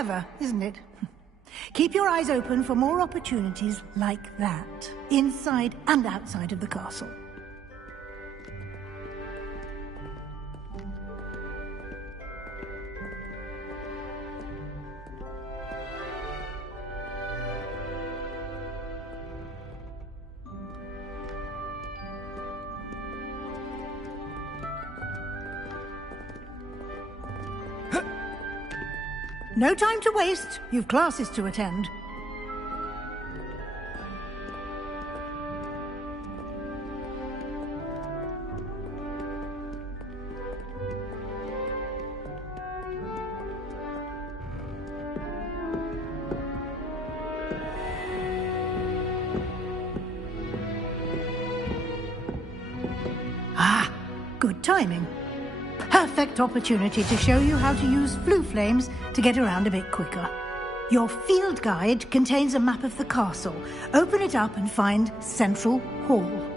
Clever, isn't it? Keep your eyes open for more opportunities like that, inside and outside of the castle. No time to waste. You've classes to attend. Ah, good timing. Perfect opportunity to show you how to use flue flames to get around a bit quicker. Your field guide contains a map of the castle. Open it up and find Central Hall.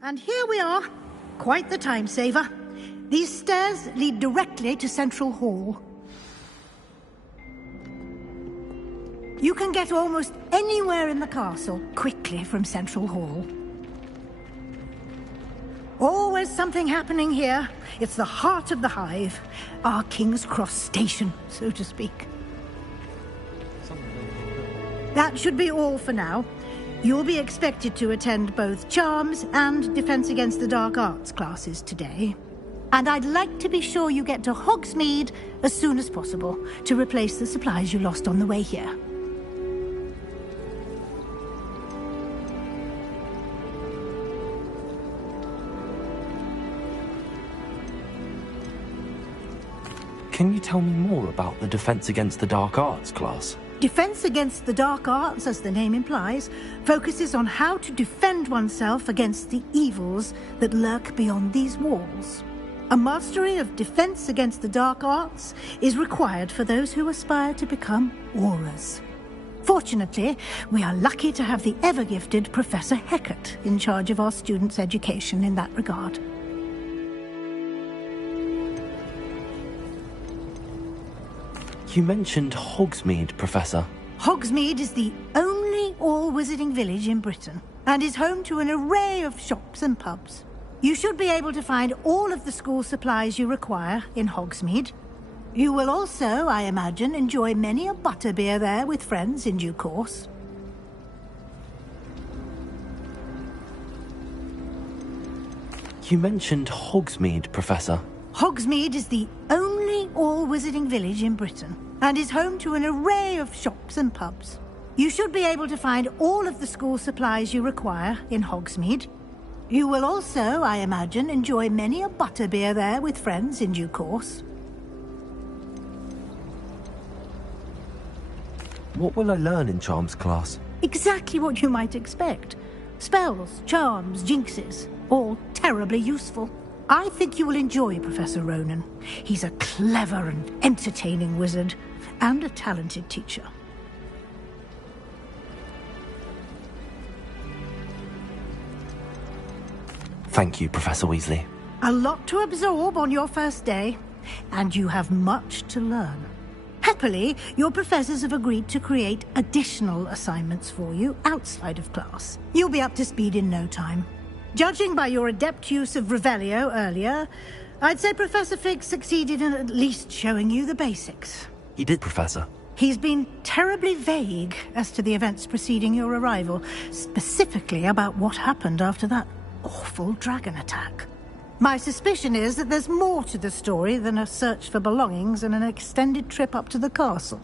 And here we are. Quite the time saver. These stairs lead directly to Central Hall. You can get almost anywhere in the castle quickly from Central Hall. Always something happening here. It's the heart of the hive. Our King's Cross station, so to speak. That should be all for now. You'll be expected to attend both Charms and Defense Against the Dark Arts classes today. And I'd like to be sure you get to Hogsmeade as soon as possible to replace the supplies you lost on the way here. Can you tell me more about the Defense Against the Dark Arts class? Defense Against the Dark Arts, as the name implies, focuses on how to defend oneself against the evils that lurk beyond these walls. A mastery of Defense Against the Dark Arts is required for those who aspire to become Aurors. Fortunately, we are lucky to have the ever-gifted Professor Hecat in charge of our students' education in that regard. You mentioned Hogsmeade, Professor. Hogsmeade is the only all-wizarding village in Britain and is home to an array of shops and pubs. You should be able to find all of the school supplies you require in Hogsmeade. You will also, I imagine, enjoy many a butterbeer there with friends in due course. You mentioned Hogsmeade, Professor. Hogsmeade is the only all-wizarding village in Britain and is home to an array of shops and pubs. You should be able to find all of the school supplies you require in Hogsmeade. You will also, I imagine, enjoy many a butterbeer there with friends in due course. What will I learn in Charms class? Exactly what you might expect. Spells, charms, jinxes, all terribly useful. I think you will enjoy Professor Ronan. He's a clever and entertaining wizard, and a talented teacher. Thank you, Professor Weasley. A lot to absorb on your first day, and you have much to learn. Happily, your professors have agreed to create additional assignments for you outside of class. You'll be up to speed in no time. Judging by your adept use of Revelio earlier, I'd say Professor Fig succeeded in at least showing you the basics. He did, Professor. He's been terribly vague as to the events preceding your arrival, specifically about what happened after that awful dragon attack. My suspicion is that there's more to the story than a search for belongings and an extended trip up to the castle.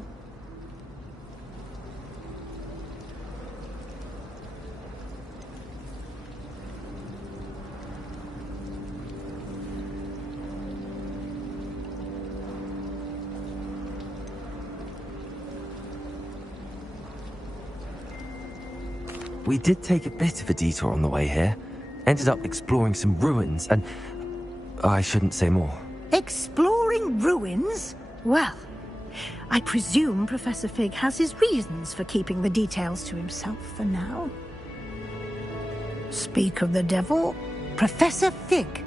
We did take a bit of a detour on the way here. Ended up exploring some ruins and... I shouldn't say more. Exploring ruins? Well, I presume Professor Fig has his reasons for keeping the details to himself for now. Speak of the devil, Professor Fig.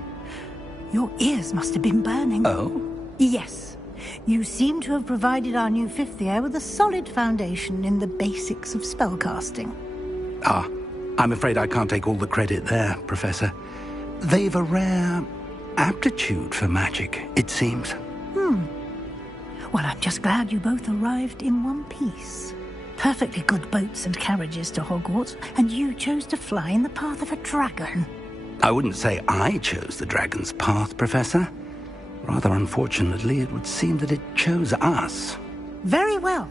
Your ears must have been burning. Oh? Yes. You seem to have provided our new fifth year with a solid foundation in the basics of spellcasting. Ah, I'm afraid I can't take all the credit there, Professor. They've a rare aptitude for magic, it seems. Well, I'm just glad you both arrived in one piece. Perfectly good boats and carriages to Hogwarts, and you chose to fly in the path of a dragon. I wouldn't say I chose the dragon's path, Professor. Rather unfortunately, it would seem that it chose us. Very well.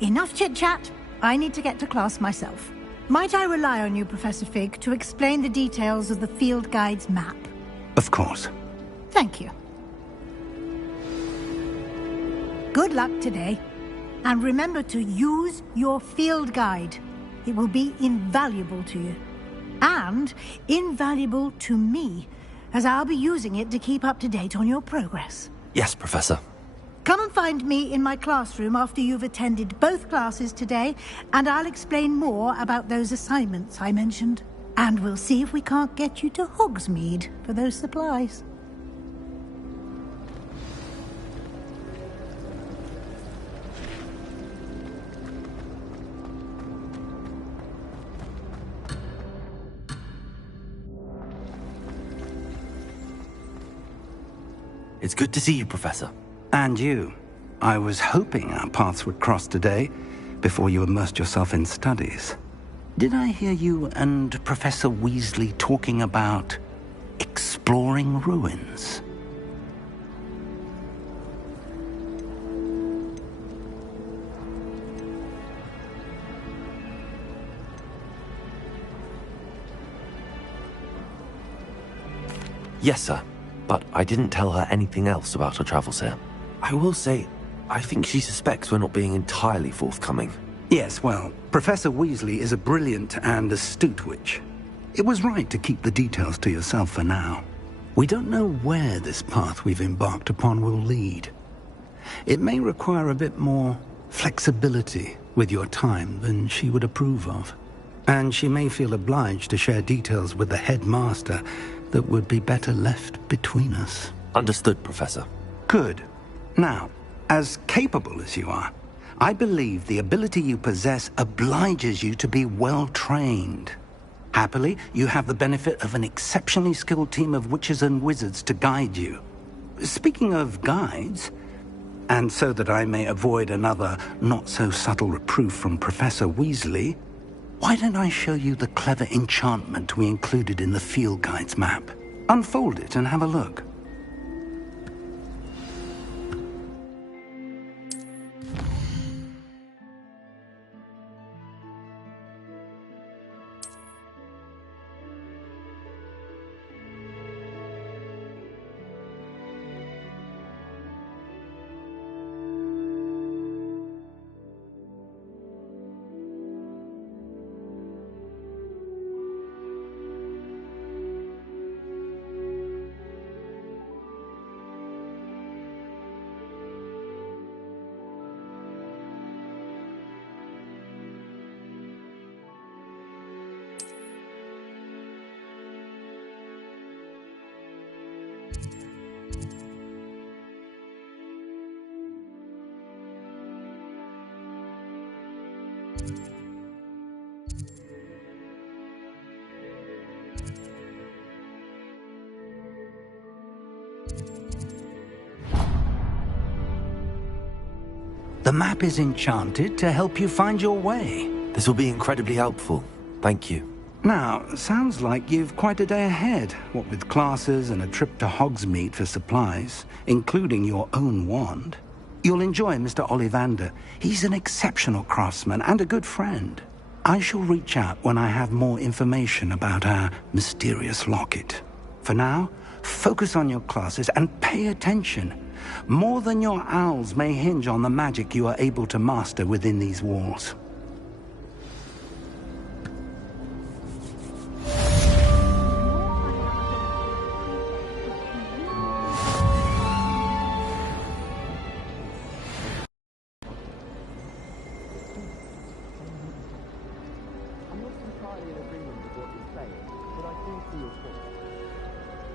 Enough chit-chat. I need to get to class myself. Might I rely on you, Professor Fig, to explain the details of the field guide's map? Of course. Thank you. Good luck today. And remember to use your field guide. It will be invaluable to you. And invaluable to me, as I'll be using it to keep up to date on your progress. Yes, Professor. Come and find me in my classroom after you've attended both classes today, and I'll explain more about those assignments I mentioned. And we'll see if we can't get you to Hogsmeade for those supplies. It's good to see you, Professor. And you. I was hoping our paths would cross today, before you immersed yourself in studies. Did I hear you and Professor Weasley talking about exploring ruins? Yes, sir. But I didn't tell her anything else about her travels here. I will say, I think she suspects we're not being entirely forthcoming. Yes, well, Professor Weasley is a brilliant and astute witch. It was right to keep the details to yourself for now. We don't know where this path we've embarked upon will lead. It may require a bit more flexibility with your time than she would approve of. And she may feel obliged to share details with the headmaster that would be better left between us. Understood, Professor. Good. Now, as capable as you are, I believe the ability you possess obliges you to be well-trained. Happily, you have the benefit of an exceptionally skilled team of witches and wizards to guide you. Speaking of guides, and so that I may avoid another not-so-subtle reproof from Professor Weasley, why don't I show you the clever enchantment we included in the field guide's map? Unfold it and have a look. The map is enchanted to help you find your way. This will be incredibly helpful. Thank you. Now, sounds like you've quite a day ahead, what with classes and a trip to Hogsmeade for supplies, including your own wand. You'll enjoy Mr. Ollivander. He's an exceptional craftsman and a good friend. I shall reach out when I have more information about our mysterious locket. For now, focus on your classes and pay attention. More than your owls may hinge on the magic you are able to master within these walls.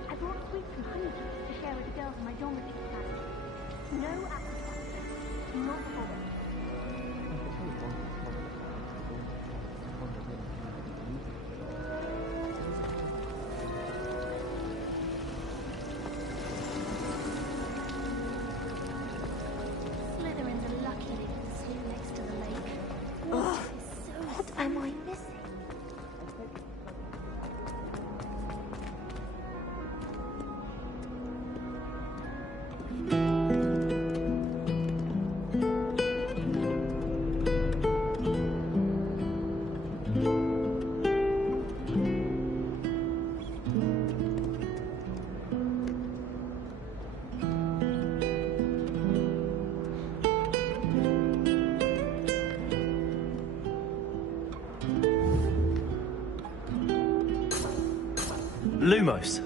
I brought sweets and honey cakes to share with the girls in my geometry class. No apple cider. Not forward. Slytherin's a lucky they didn't sleep next to the lake. Ugh, what am I missing? Lumos.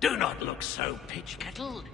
Do not look so pitch-kettled.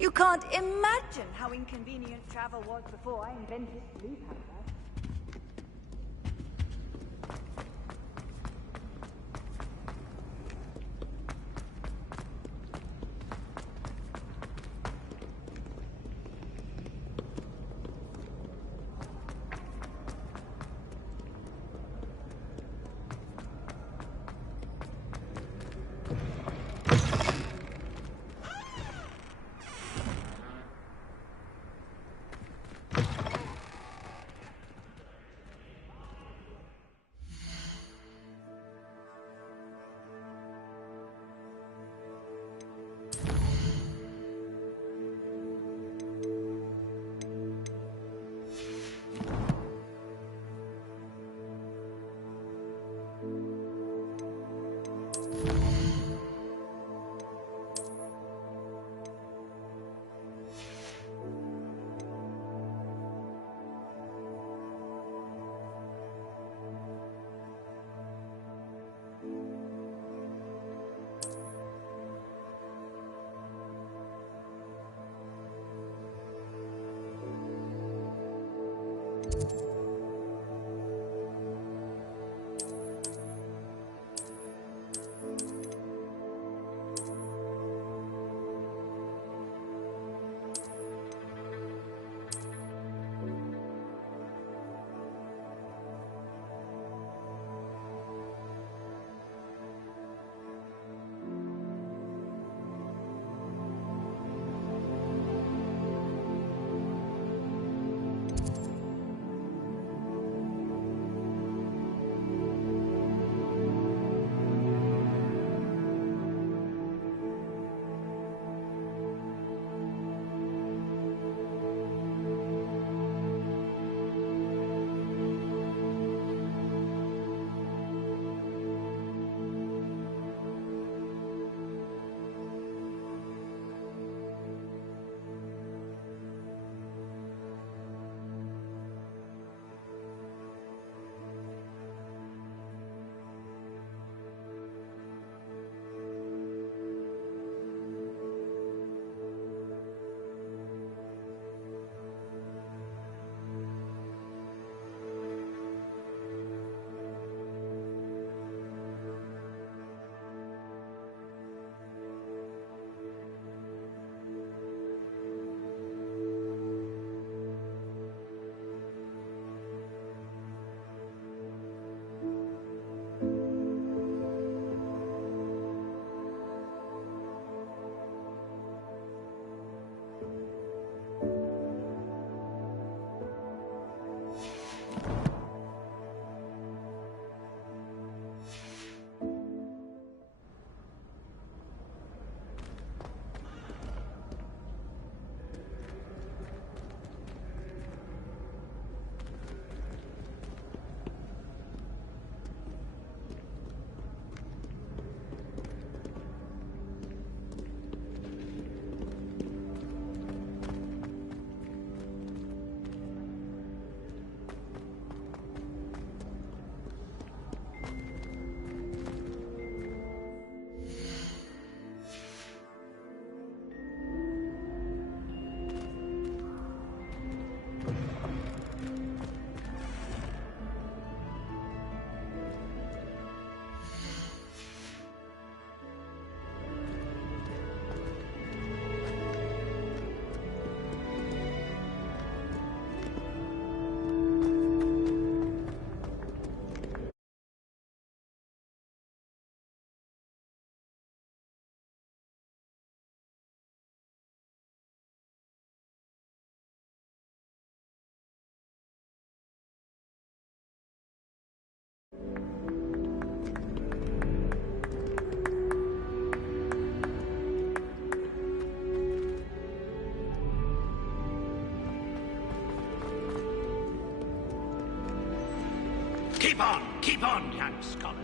You can't imagine how inconvenient travel was before I invented sleep, however. Keep on, young scholar.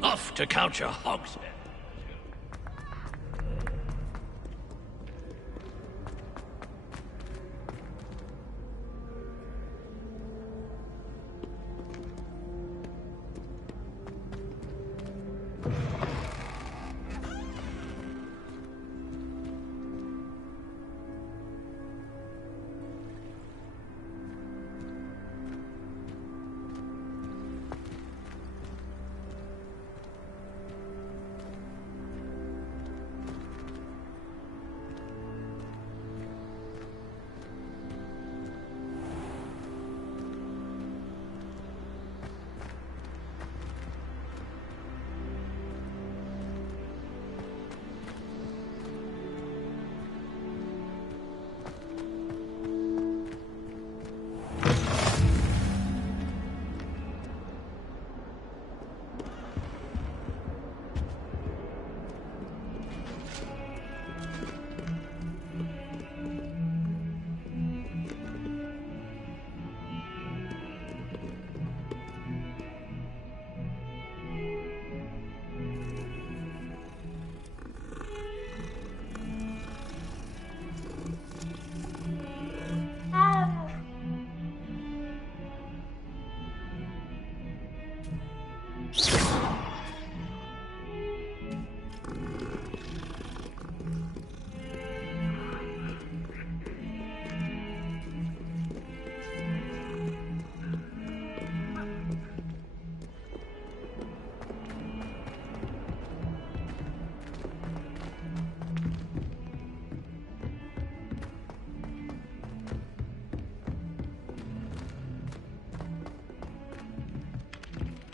Off to count your hogs.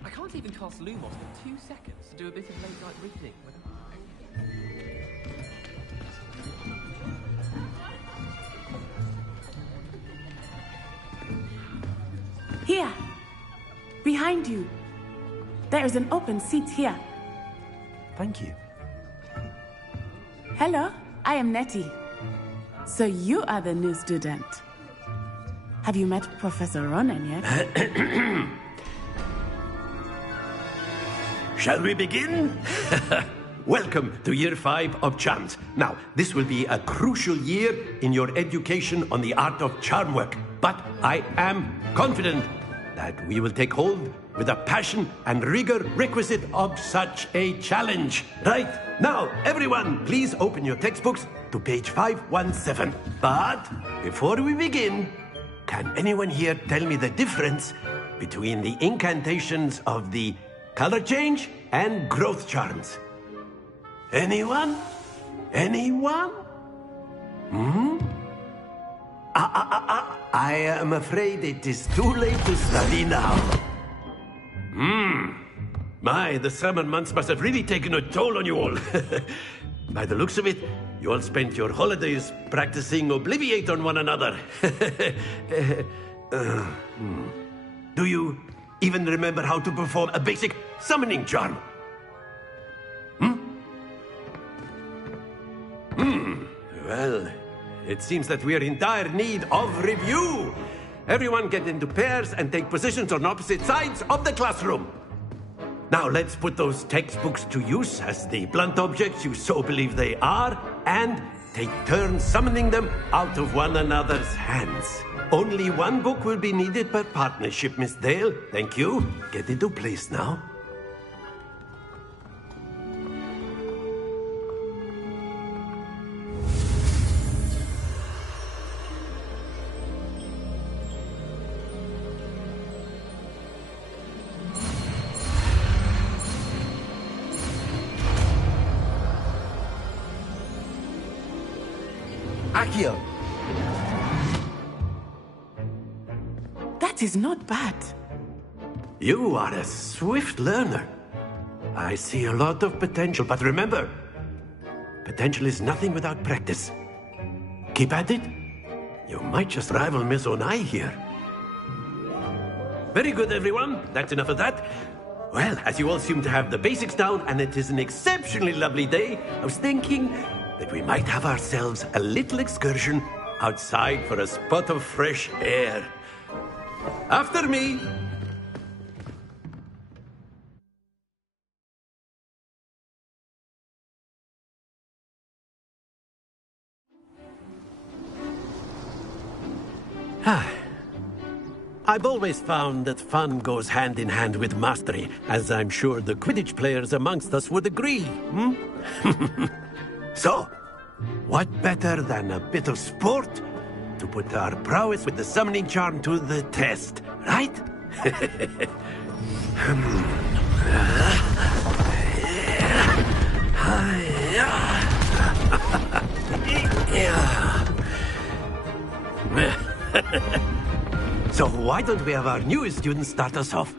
I can't even cast Lumos for 2 seconds to do a bit of late-night reading. Here! Behind you! There is an open seat here. Thank you. Hello, I am Nettie. So you are the new student. Have you met Professor Ronan yet? Shall we begin? Welcome to Year 5 of Charms. Now, this will be a crucial year in your education on the art of charm work. But I am confident that we will take hold with the passion and rigor requisite of such a challenge. Right, now, everyone, please open your textbooks to page 517. But before we begin, can anyone here tell me the difference between the incantations of the color change and growth charms? Anyone? Anyone? I am afraid it is too late to study now. My, the summer months must have really taken a toll on you all. By the looks of it, you all spent your holidays practicing Obliviate on one another. Do you even remember how to perform a basic summoning charm? Well, it seems that we are in dire need of review. Everyone get into pairs and take positions on opposite sides of the classroom. Now let's put those textbooks to use as the blunt objects you so believe they are, and take turns summoning them out of one another's hands. Only one book will be needed per partnership, Miss Dale. Thank you. Get into place now. Accio! That is not bad. You are a swift learner. I see a lot of potential, but remember, potential is nothing without practice. Keep at it. You might just rival Miss Onai here. Very good, everyone. That's enough of that. Well, as you all seem to have the basics down, and it is an exceptionally lovely day, I was thinking that we might have ourselves a little excursion outside for a spot of fresh air. After me. I've always found that fun goes hand in hand with mastery, as I'm sure the Quidditch players amongst us would agree. So, what better than a bit of sport to put our prowess with the summoning charm to the test, right? So why don't we have our newest student start us off?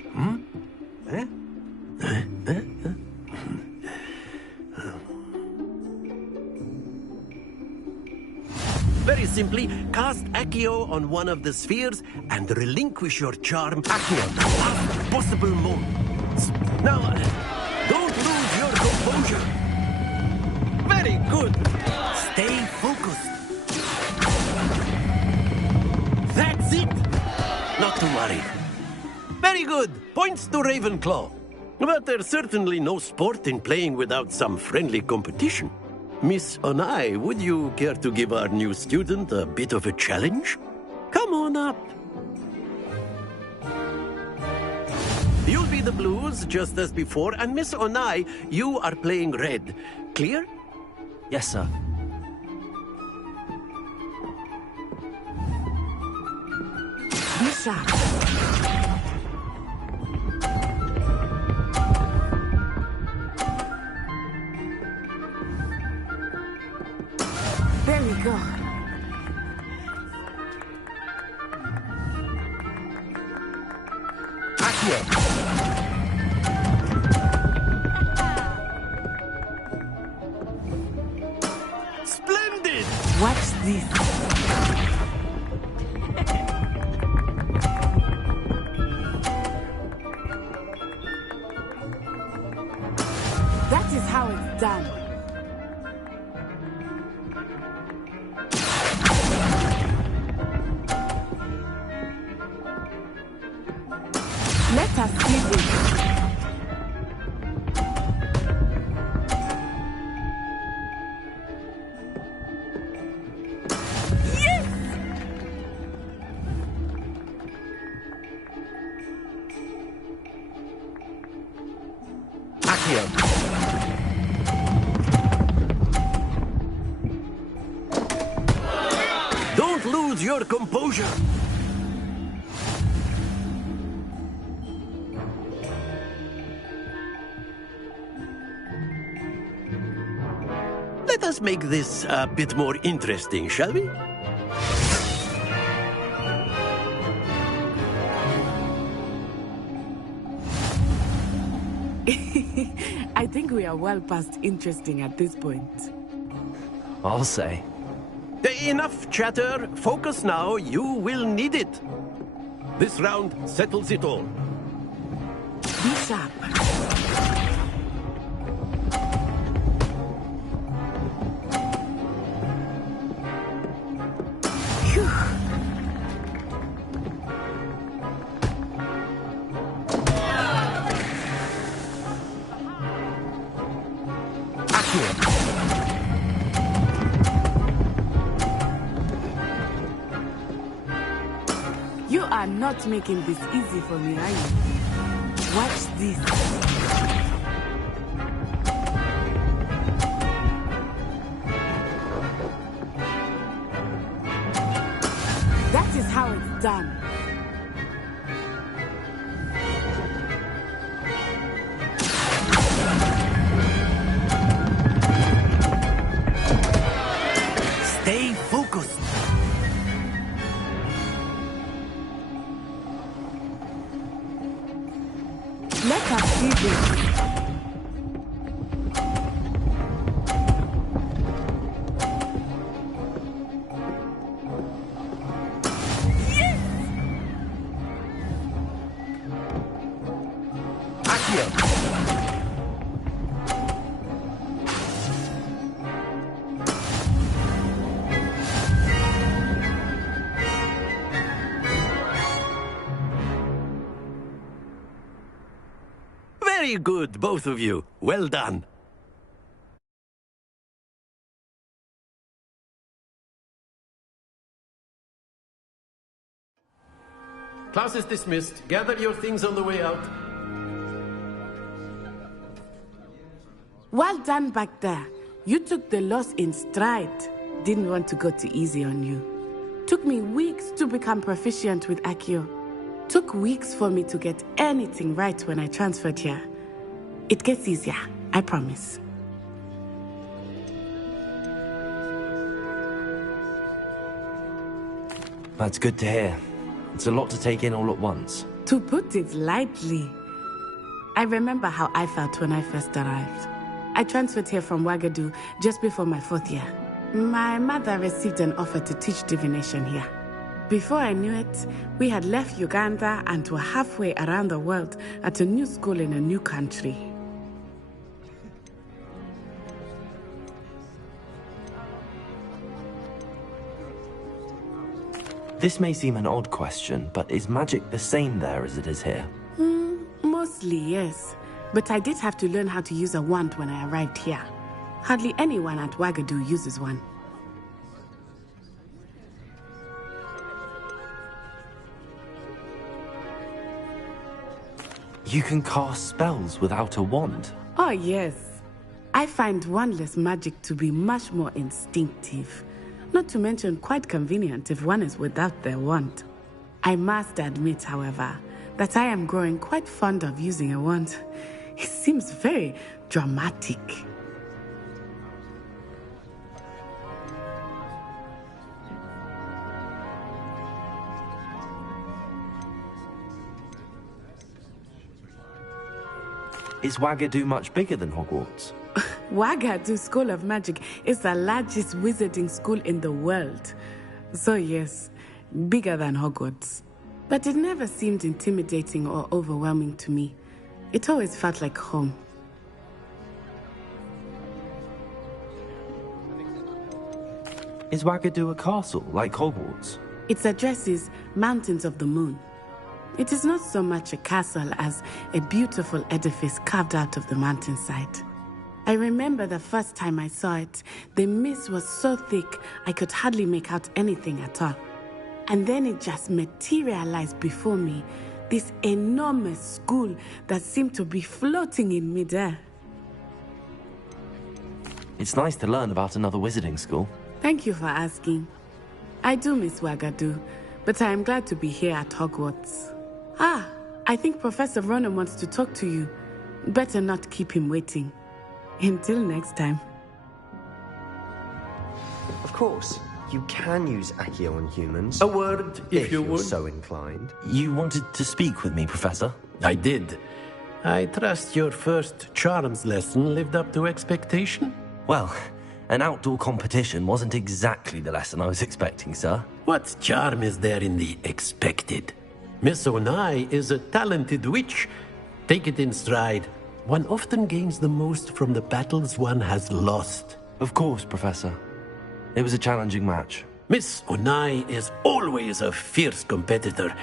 Very simply, cast Accio on one of the spheres and relinquish your charm Accio at the last possible moment. Now, don't lose your composure. Very good. Stay focused. That's it. Not to worry. Very good. Points to Ravenclaw. But there's certainly no sport in playing without some friendly competition. Miss Onai, would you care to give our new student a bit of a challenge? Come on up. You'll be the blues, just as before, and Miss Onai, you are playing red. Clear? Yes, sir. Be sharp. There we go. Accio! Splendid! Watch this. That is how it's done. Let us see this. Yes! Accio! Don't lose your composure. Let us make this a bit more interesting, shall we? I think we are well past interesting at this point. I'll say. Enough chatter. Focus now. You will need it. This round settles it all. Be sharp. Phew. Accio! You are not making this easy for me, are you? Watch this. That is how it's done. Stay focused. Let us see this. Very good, both of you. Well done. Class is dismissed. Gather your things on the way out. Well done back there. You took the loss in stride. Didn't want to go too easy on you. Took me weeks to become proficient with Accio. Took weeks for me to get anything right when I transferred here. It gets easier, I promise. That's good to hear. It's a lot to take in all at once. To put it lightly, I remember how I felt when I first arrived. I transferred here from Ouagadougou just before my 4th year. My mother received an offer to teach divination here. Before I knew it, we had left Uganda and were halfway around the world at a new school in a new country. This may seem an odd question, but is magic the same there as it is here? Mostly, yes. But I did have to learn how to use a wand when I arrived here. Hardly anyone at Ouagadougou uses one. You can cast spells without a wand? Oh, yes. I find wandless magic to be much more instinctive. Not to mention quite convenient if one is without their wand. I must admit, however, that I am growing quite fond of using a wand. It seems very dramatic. Is Ouagadougou much bigger than Hogwarts? Ouagadougou School of Magic is the largest wizarding school in the world. So yes, bigger than Hogwarts. But it never seemed intimidating or overwhelming to me. It always felt like home. Is Ouagadougou a castle, like Hogwarts? Its address is Mountains of the Moon. It is not so much a castle as a beautiful edifice carved out of the mountainside. I remember the first time I saw it, the mist was so thick I could hardly make out anything at all. And then it just materialized before me, this enormous school that seemed to be floating in midair. It's nice to learn about another wizarding school. Thank you for asking. I do miss Ouagadougou, but I am glad to be here at Hogwarts. Ah, I think Professor Ronan wants to talk to you. Better not keep him waiting. Until next time. Of course, you can use Accio on humans. A word, if you you're would. so inclined. You wanted to speak with me, Professor? I did. I trust your first charms lesson lived up to expectation? Well, an outdoor competition wasn't exactly the lesson I was expecting, sir. What charm is there in the expected? Miss Onai is a talented witch. Take it in stride. One often gains the most from the battles one has lost. Of course, Professor. It was a challenging match. Miss Onai is always a fierce competitor,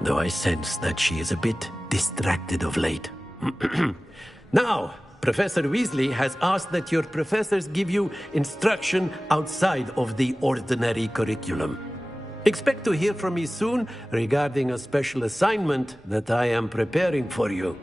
though I sense that she is a bit distracted of late. Now, Professor Weasley has asked that your professors give you instruction outside of the ordinary curriculum. Expect to hear from me soon regarding a special assignment that I am preparing for you.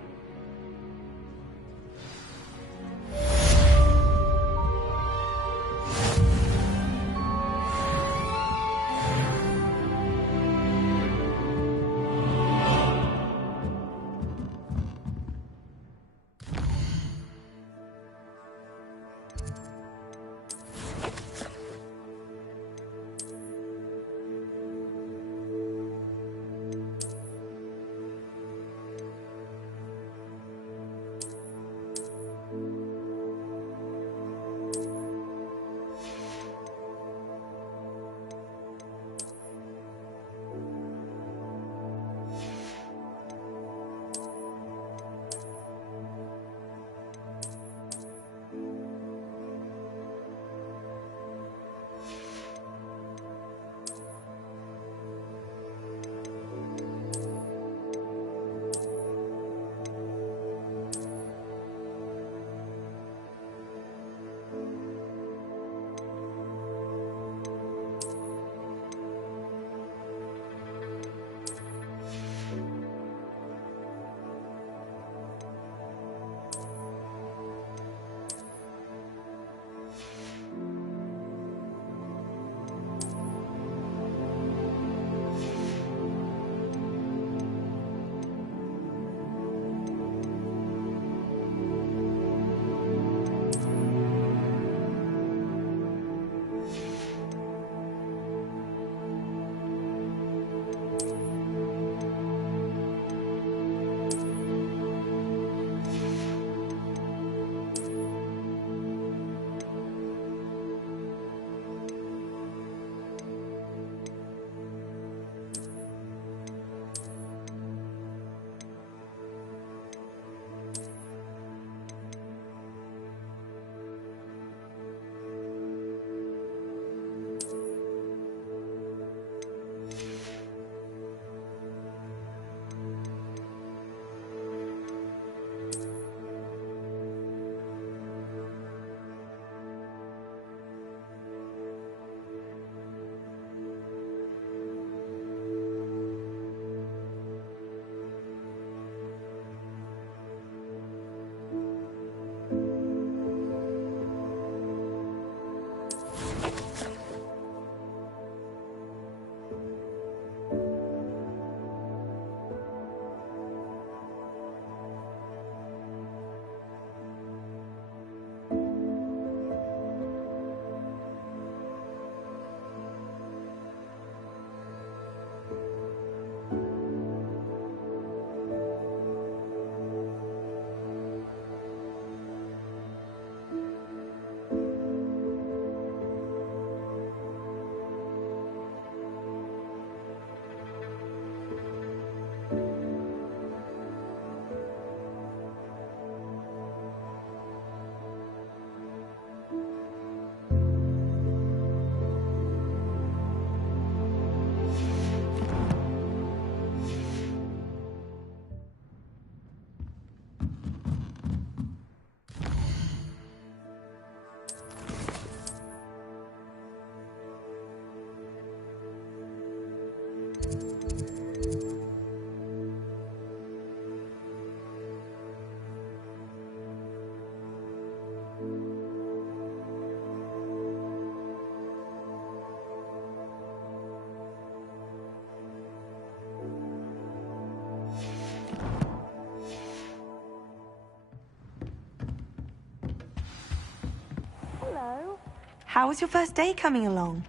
How was your first day coming along?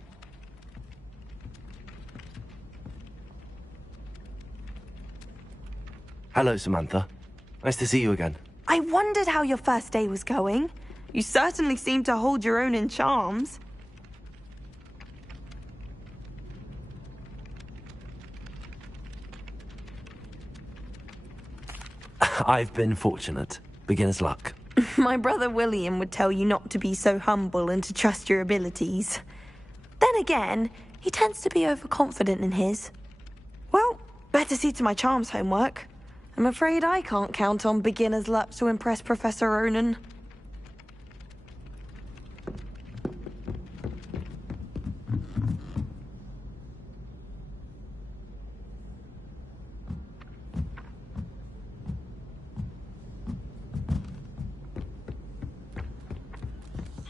Hello, Samantha. Nice to see you again. I wondered how your first day was going. You certainly seem to hold your own in charms. I've been fortunate. Beginner's luck. My brother William would tell you not to be so humble and to trust your abilities. Then again, he tends to be overconfident in his. Well, better see to my charms homework. I'm afraid I can't count on beginner's luck to impress Professor Ronan.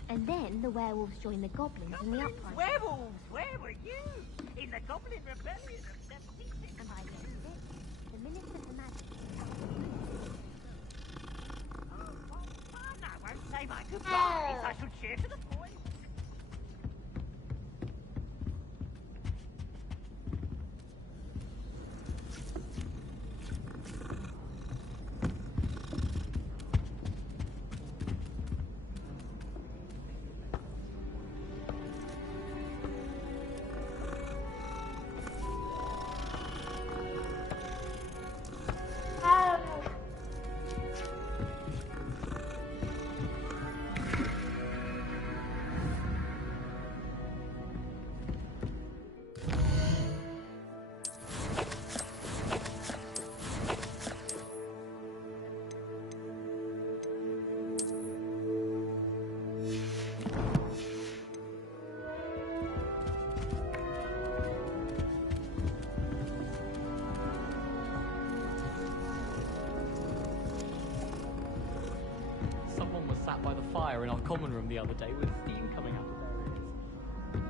And then the werewolves joined the goblins in the uprising. Werewolves! Where were you? In the Goblin Rebellion of 76. And by the end of it, the Minister for Magic. I won't say my goodbyes. I should share to the boys. Someone was sat by the fire in our common room the other day with steam coming out of their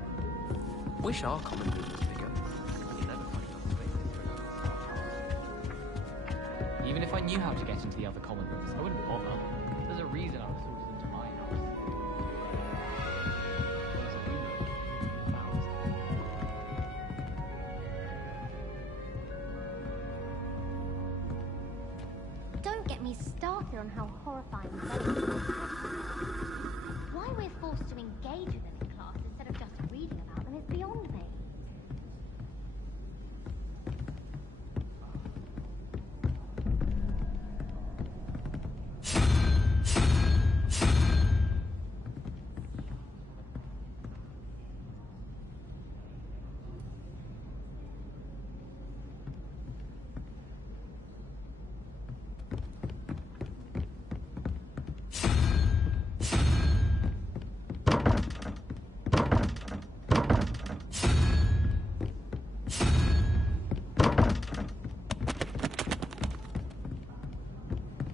ears. Wish our common room was bigger. You'd never find enough spaces for another. Even if I knew how to get into the other common rooms, I wouldn't bother. There's a reason I was sorted into my house. There's a reason. Don't get me started on how horrifying werewolves are. Why we're forced to engage with them in class instead of just reading about them is beyond me.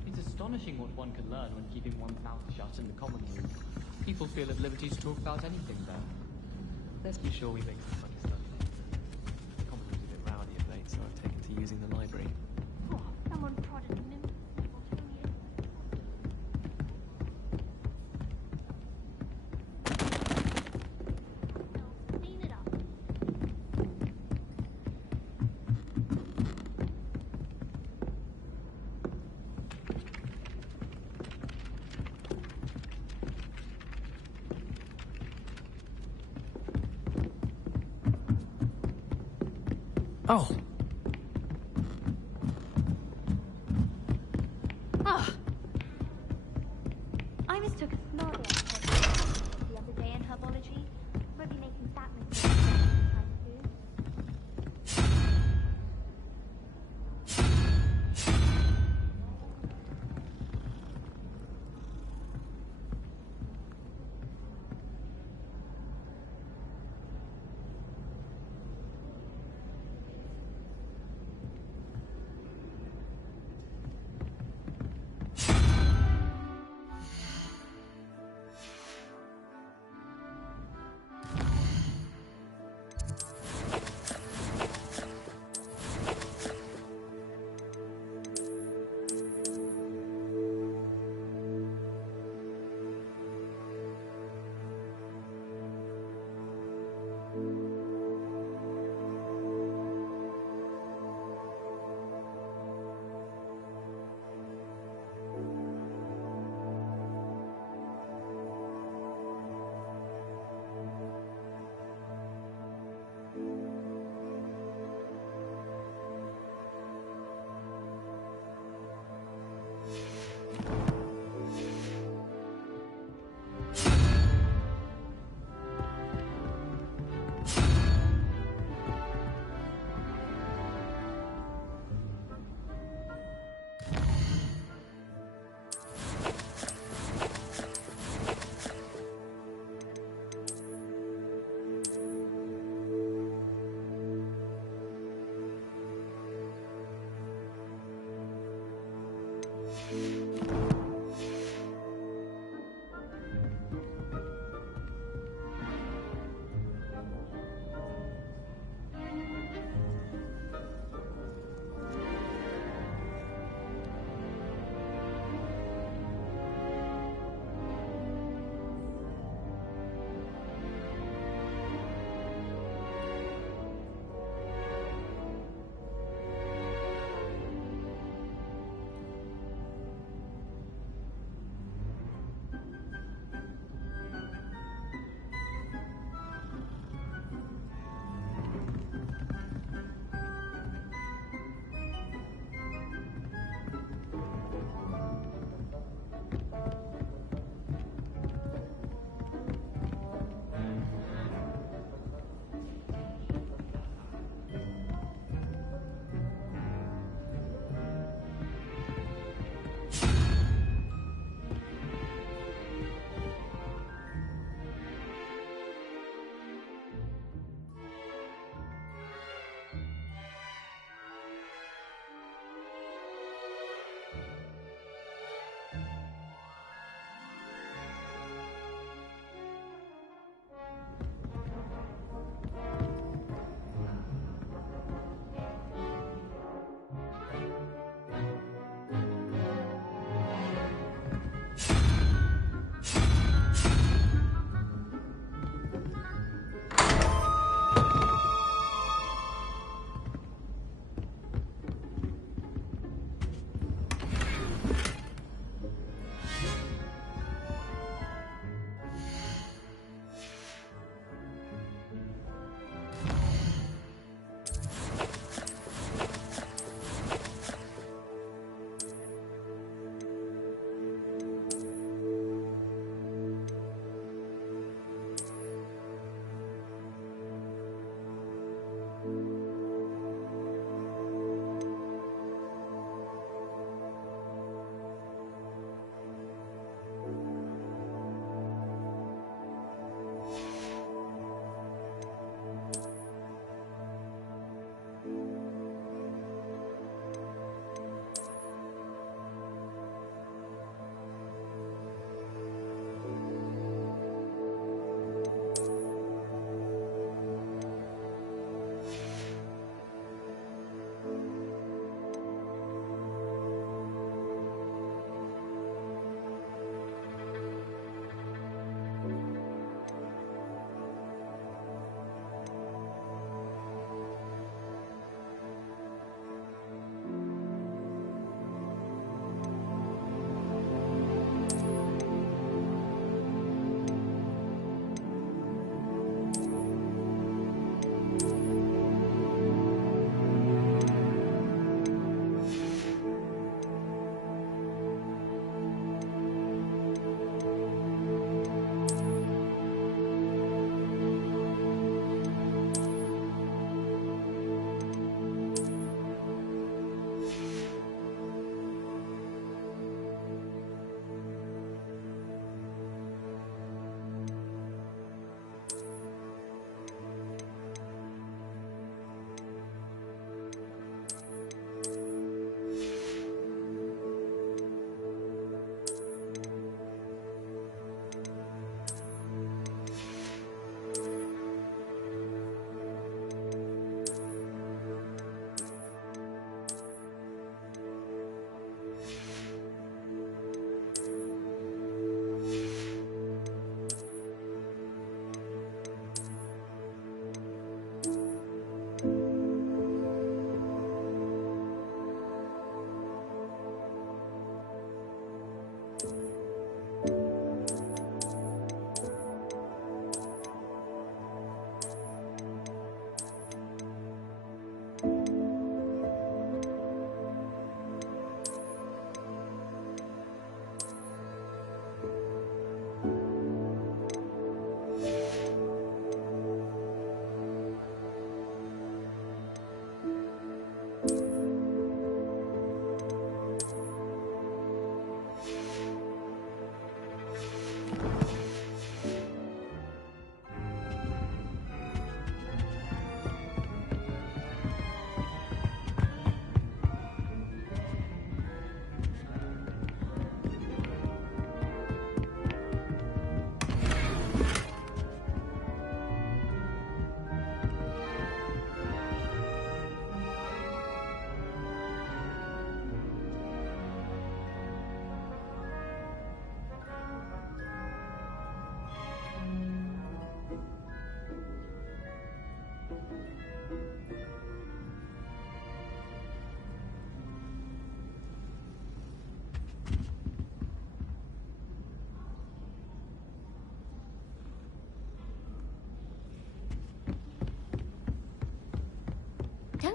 It's astonishing what one can learn when keeping one's mouth shut in the common room. People feel at liberty to talk about anything there. Let's be sure we make some funny stuff. The common room's a bit rowdy of late, so I've taken to using the library. Oh, someone prodded the new. Clean it up. Oh, Ah! I mistook a Snorlax the other day in herbology. Won't be making that mistake anytime soon.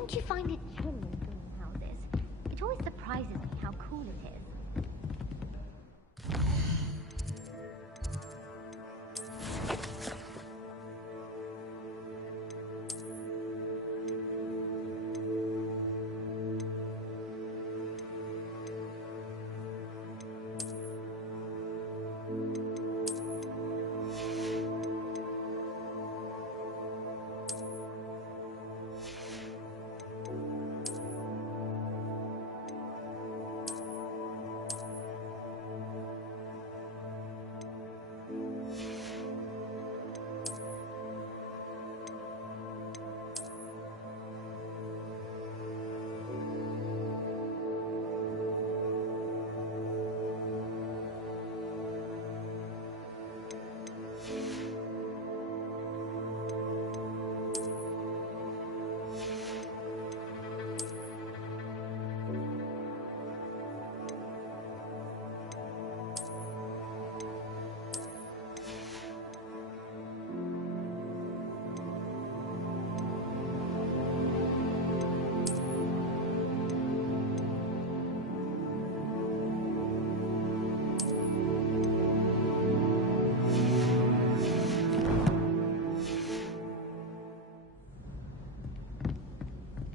Don't you find it chilling seeing houses? It always surprises me how cool it is.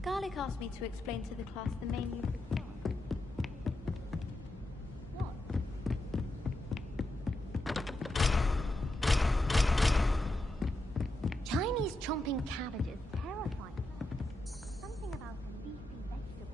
Garlic asked me to explain to the class the main use of charm. What? Chinese chomping cabbages, terrifying. Something about a leafy vegetable.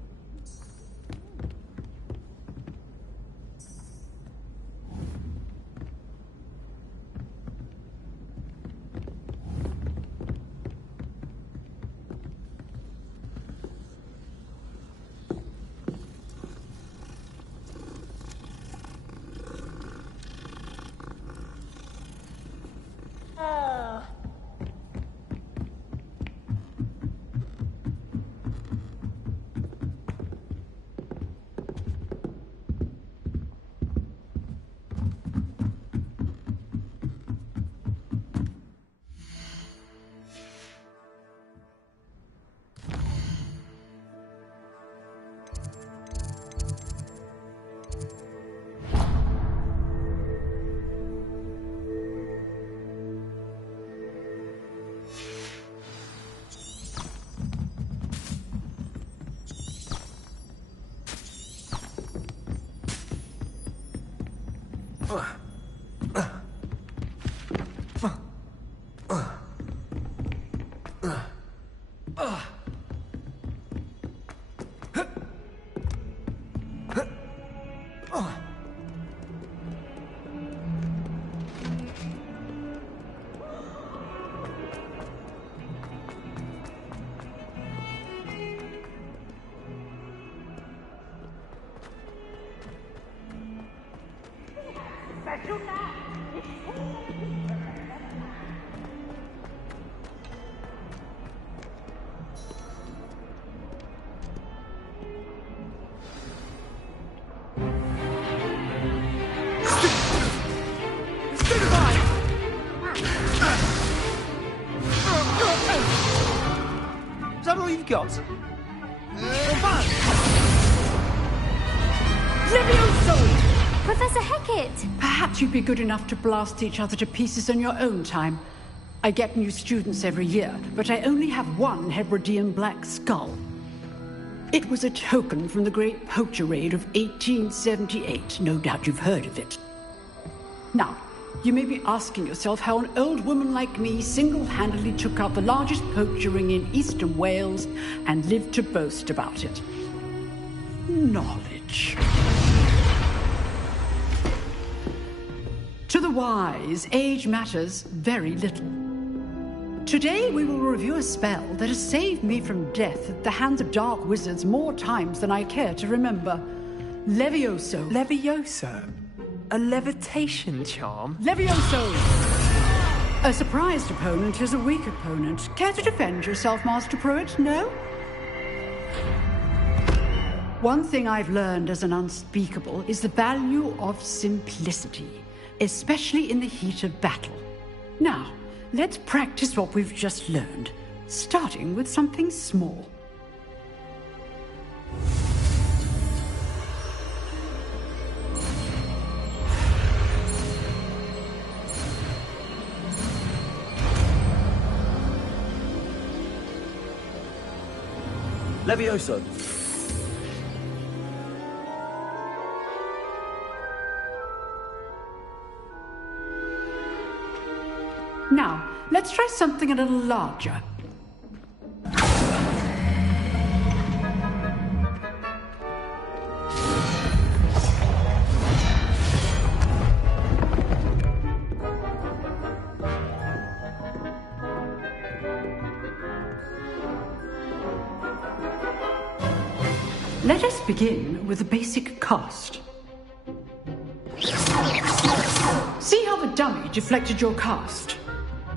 Is that all you've got? Professor Hecat! Perhaps you'd be good enough to blast each other to pieces on your own time. I get new students every year, but I only have one Harrrryy black skull. It was a token from the Great Poacher Raid of 1878. No doubt you've heard of it. Now, you may be asking yourself how an old woman like me single-handedly took out the largest poacher ring in eastern Wales and lived to boast about it. Knowledge. To the wise, age matters very little. Today we will review a spell that has saved me from death at the hands of dark wizards more times than I care to remember. Levioso. Levioso? A levitation charm? Levioso! A surprised opponent is a weak opponent. Care to defend yourself, Master Pruitt? No? One thing I've learned as an unspeakable is the value of simplicity, especially in the heat of battle. Now, let's practice what we've just learned, starting with something small. Levioso. Now, let's try something a little larger. Let us begin with the basic cast. See how the dummy deflected your cast?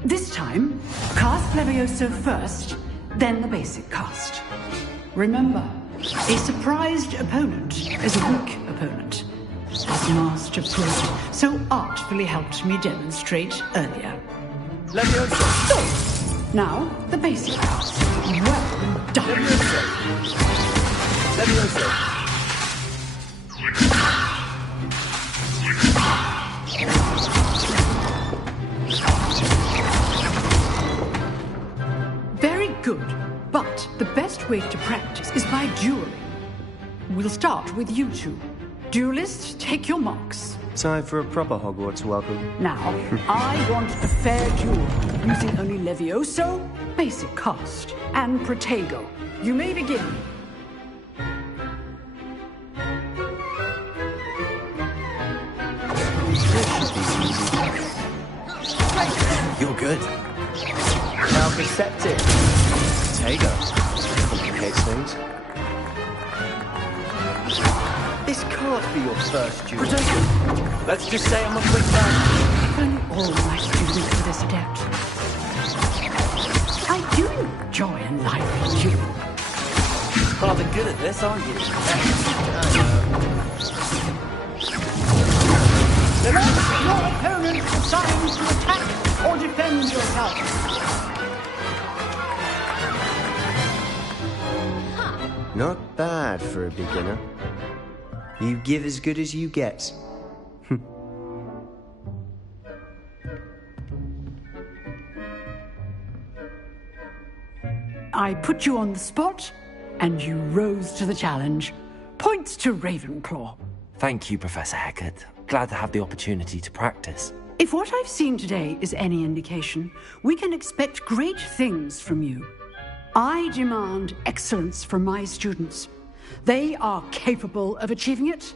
This time, cast Levioso first, then the basic cast. Remember, a surprised opponent is a weak opponent, as Master Pro so artfully helped me demonstrate earlier. Levioso. Now, the basic cast. Well done. Levioso. Very good, but the best way to practice is by dueling. We'll start with you two. Duelists, take your marks. Time for a proper Hogwarts welcome. Now, I want a fair duel, using only Levioso, basic cast, and Protego. You may begin. You're good. Now perceptive. Protego. Complicates things. This can't be your first duel. Protego. Let's just say I'm a quick man. If only all my students were this adept. I do enjoy a lively duel. Rather good at this, aren't you? Select your opponent's assigned to attack or defend yourself. Not bad for a beginner. You give as good as you get. I put you on the spot, and you rose to the challenge. Points to Ravenclaw. Thank you, Professor Hecat. Glad to have the opportunity to practice. If what I've seen today is any indication, we can expect great things from you. I demand excellence from my students. They are capable of achieving it,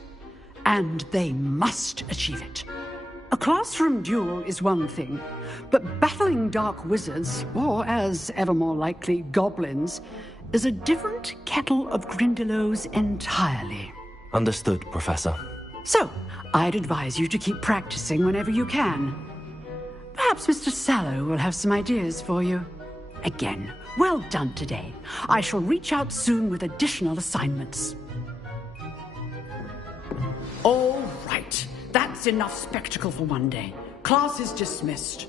and they must achieve it. A classroom duel is one thing, but battling dark wizards, or as ever more likely, goblins, is a different kettle of Grindylows entirely. Understood, Professor. So, I'd advise you to keep practicing whenever you can. Perhaps Mr. Sallow will have some ideas for you. Again, well done today. I shall reach out soon with additional assignments. All right. That's enough spectacle for one day. Class is dismissed.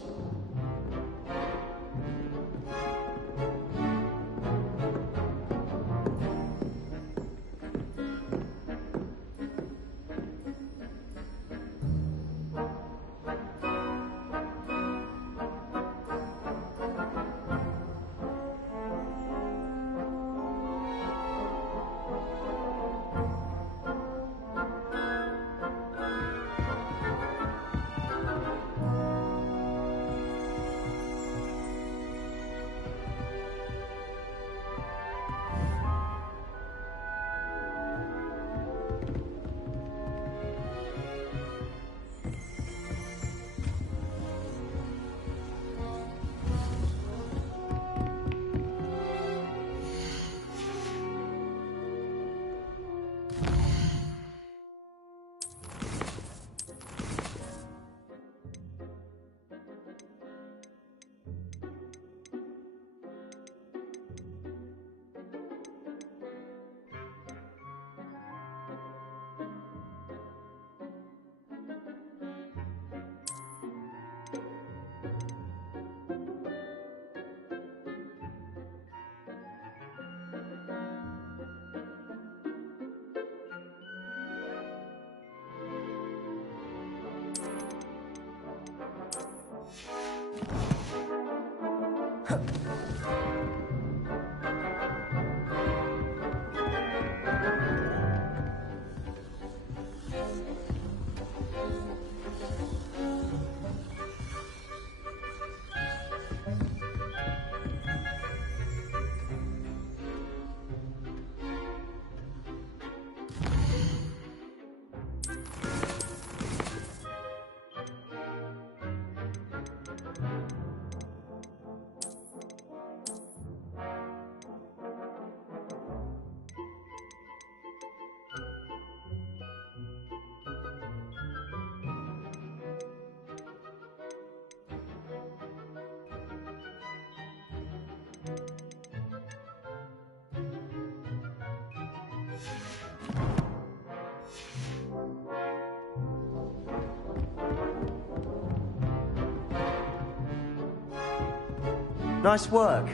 Nice work.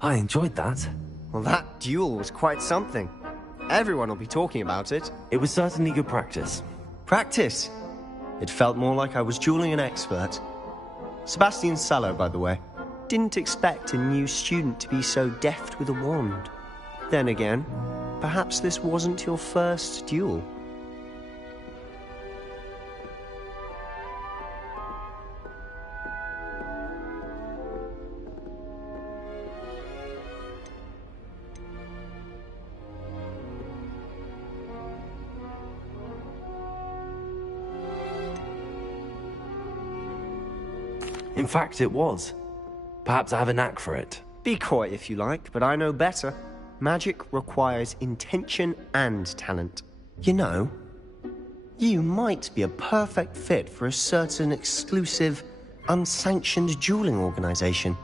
I enjoyed that. Well, that duel was quite something. Everyone will be talking about it. It was certainly good practice. Practice? It felt more like I was dueling an expert. Sebastian Sallow, by the way. Didn't expect a new student to be so deft with a wand. Then again, perhaps this wasn't your first duel. In fact, it was. Perhaps I have a knack for it. Be coy if you like, but I know better. Magic requires intention and talent. You know, you might be a perfect fit for a certain exclusive, unsanctioned dueling organization.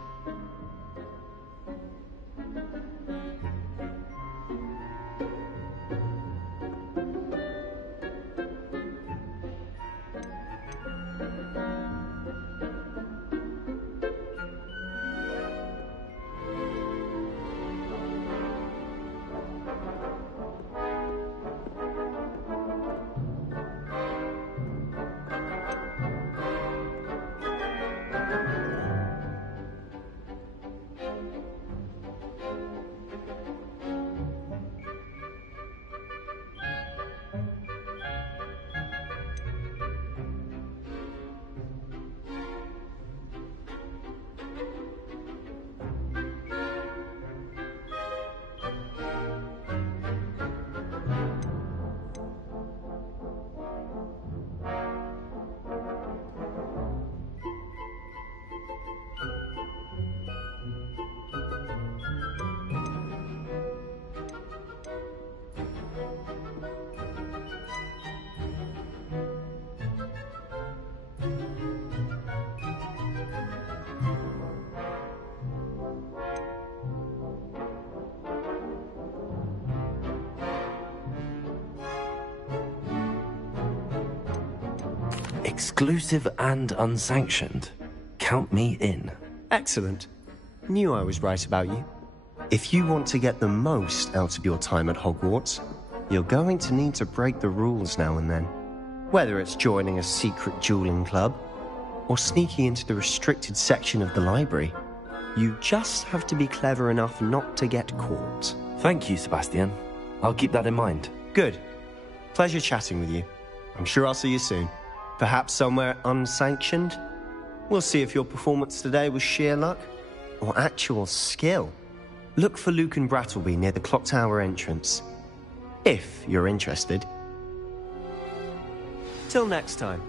Exclusive and unsanctioned. Count me in. Excellent. Knew I was right about you. If you want to get the most out of your time at Hogwarts, you're going to need to break the rules now and then. Whether it's joining a secret dueling club, or sneaking into the restricted section of the library, you just have to be clever enough not to get caught. Thank you, Sebastian. I'll keep that in mind. Good. Pleasure chatting with you. I'm sure I'll see you soon. Perhaps somewhere unsanctioned? We'll see if your performance today was sheer luck or actual skill. Look for Luke and Brattleby near the clock tower entrance. If you're interested. Till next time.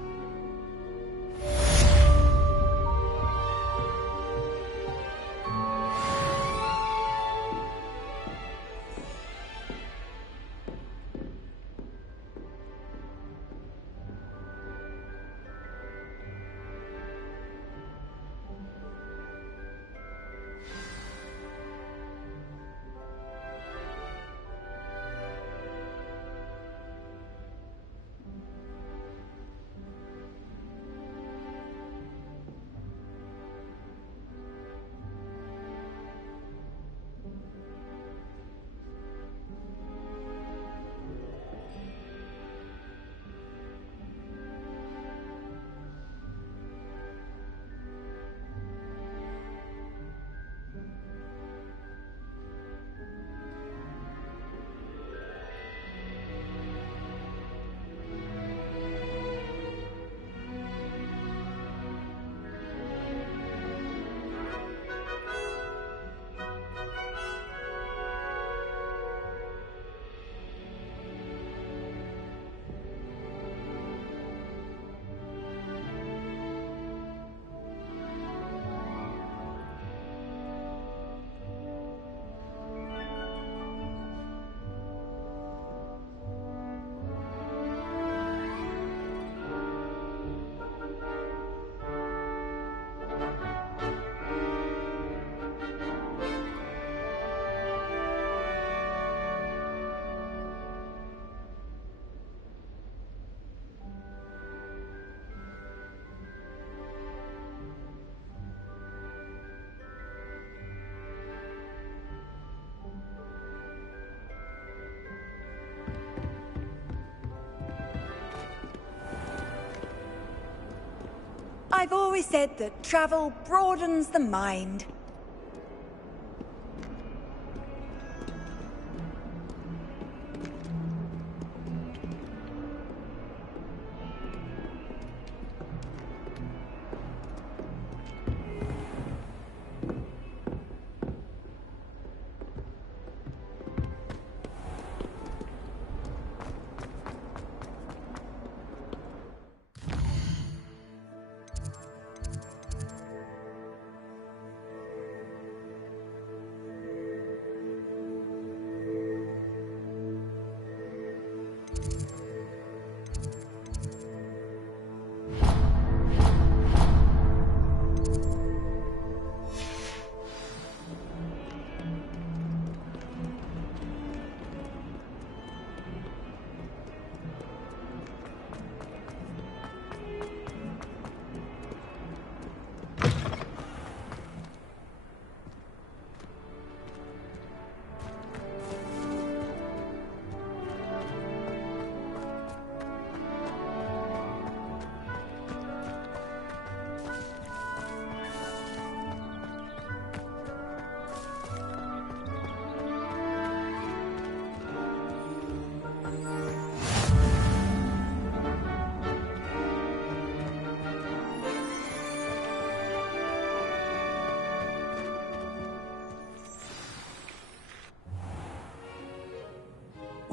I've always said that travel broadens the mind.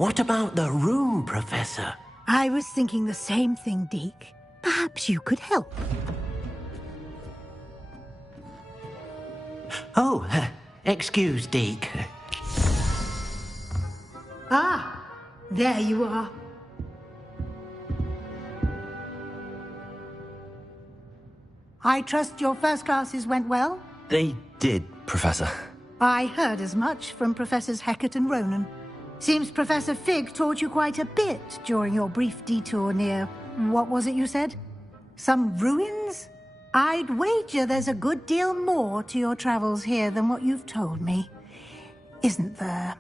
What about the room, Professor? I was thinking the same thing, Deke. Perhaps you could help. Oh, excuse, Deke. Ah, there you are. I trust your first classes went well? They did, Professor. I heard as much from Professors Hecat and Ronan. Seems Professor Fig taught you quite a bit during your brief detour near... what was it you said? Some ruins? I'd wager there's a good deal more to your travels here than what you've told me. Isn't there?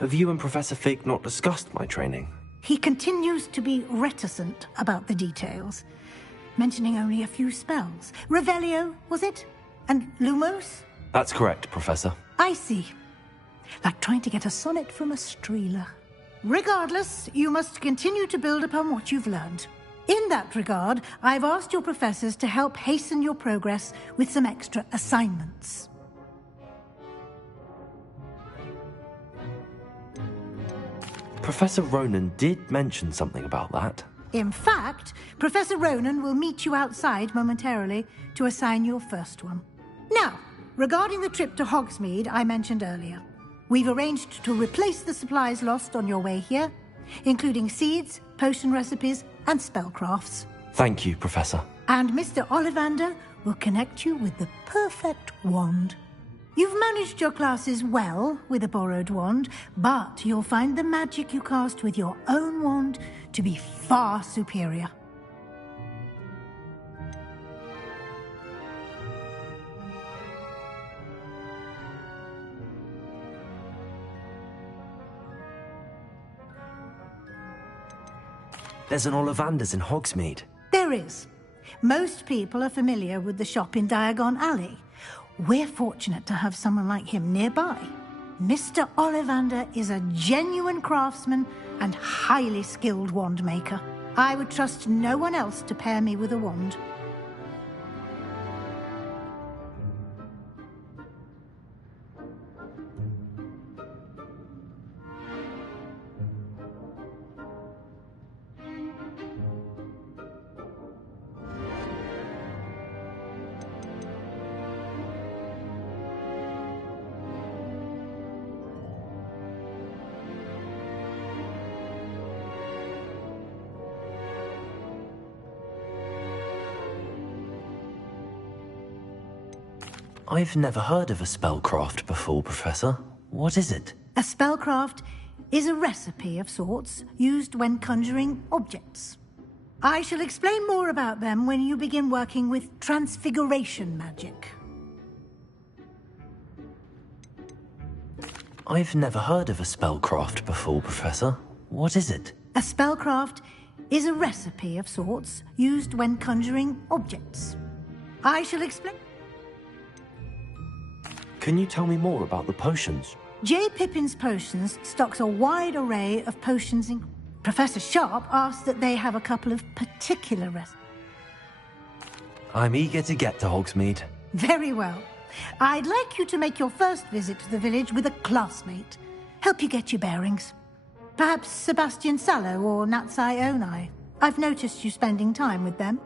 Have you and Professor Fig not discussed my training? He continues to be reticent about the details, mentioning only a few spells. Revelio, was it? And Lumos? That's correct, Professor. I see. Like trying to get a sonnet from a streeler. Regardless, you must continue to build upon what you've learned. In that regard, I've asked your professors to help hasten your progress with some extra assignments. Professor Ronan did mention something about that. In fact, Professor Ronan will meet you outside momentarily to assign your first one. Now, regarding the trip to Hogsmeade I mentioned earlier, we've arranged to replace the supplies lost on your way here, including seeds, potion recipes, and spellcrafts. Thank you, Professor. And Mr. Ollivander will connect you with the perfect wand. You've managed your classes well with a borrowed wand, but you'll find the magic you cast with your own wand to be far superior. There's an Ollivander's in Hogsmeade. There is. Most people are familiar with the shop in Diagon Alley. We're fortunate to have someone like him nearby. Mr. Ollivander is a genuine craftsman and highly skilled wand maker. I would trust no one else to pair me with a wand. I've never heard of a spellcraft before, Professor. What is it? A spellcraft is a recipe of sorts used when conjuring objects. I shall explain more about them when you begin working with transfiguration magic. I've never heard of a spellcraft before, Professor. What is it? A spellcraft is a recipe of sorts used when conjuring objects. I shall explain. Can you tell me more about the potions? J. Pippin's Potions stocks a wide array of potions in... Professor Sharp asks that they have a couple of particular recipes. I'm eager to get to Hogsmeade. Very well. I'd like you to make your first visit to the village with a classmate. Help you get your bearings. Perhaps Sebastian Sallow or Natsai Onai. I've noticed you spending time with them.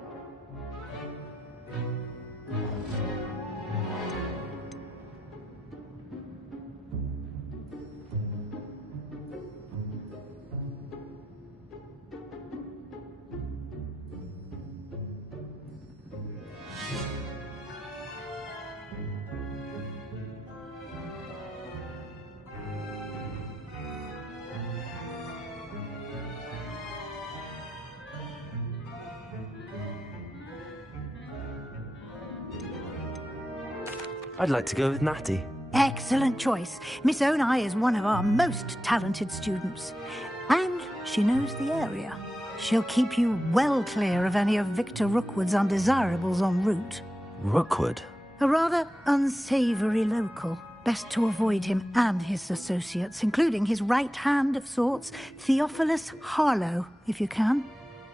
I'd like to go with Natty. Excellent choice. Miss Onai is one of our most talented students. And she knows the area. She'll keep you well clear of any of Victor Rookwood's undesirables en route. Rookwood? A rather unsavory local. Best to avoid him and his associates, including his right hand of sorts, Theophilus Harlow, if you can.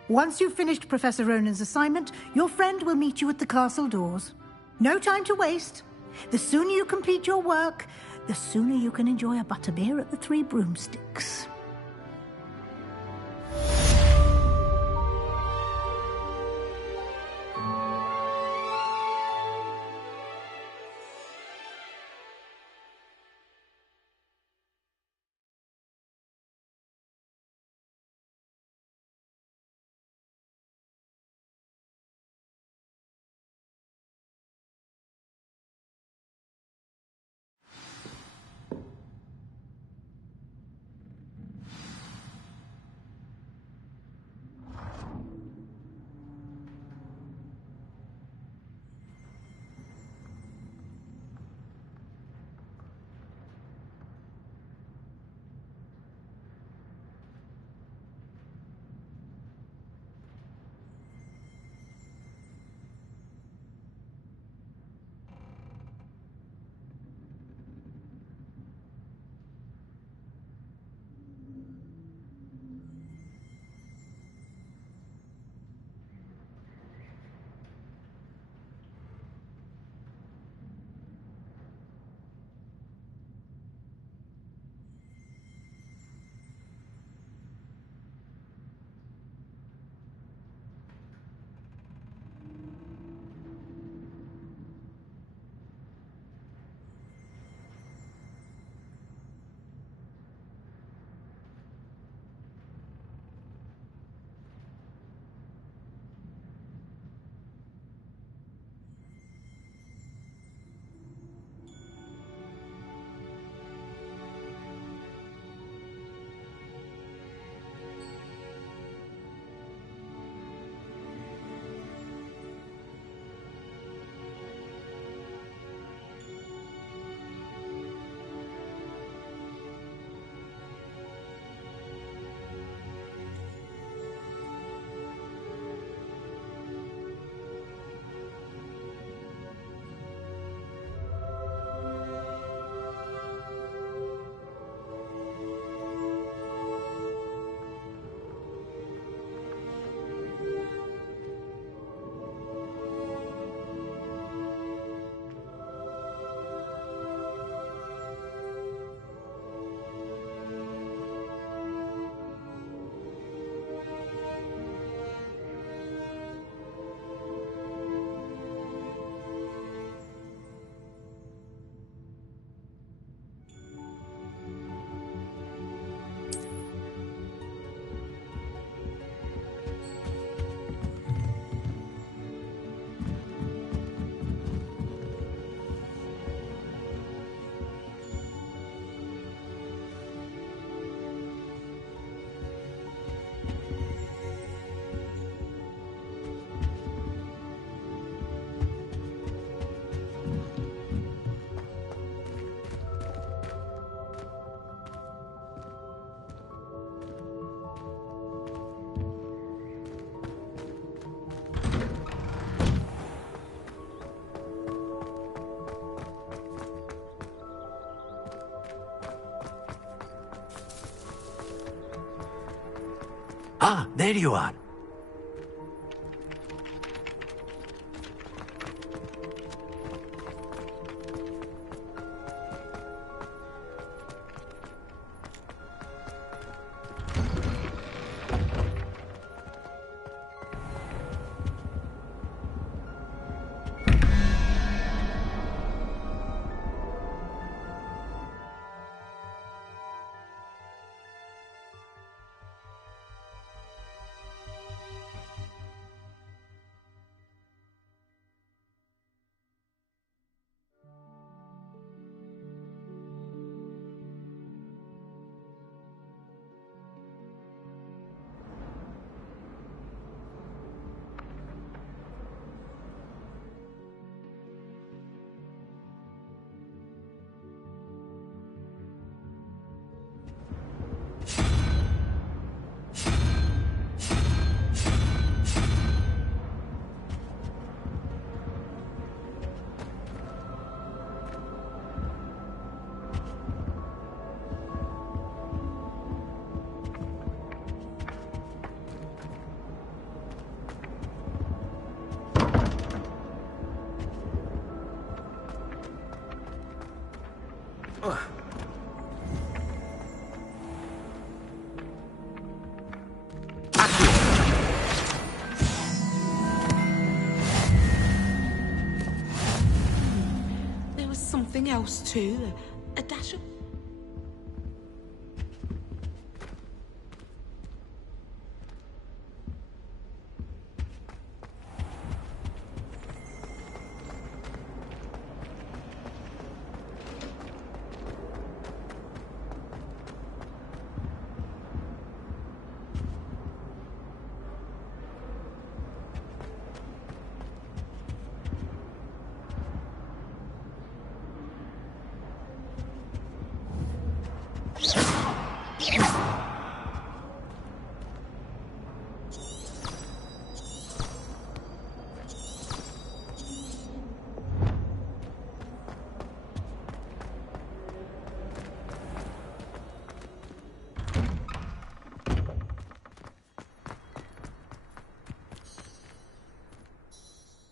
Once you've finished Professor Ronan's assignment, your friend will meet you at the castle doors. No time to waste. The sooner you complete your work, the sooner you can enjoy a butterbeer at the Three Broomsticks. Ah, there you are. There was something else too. A dash of...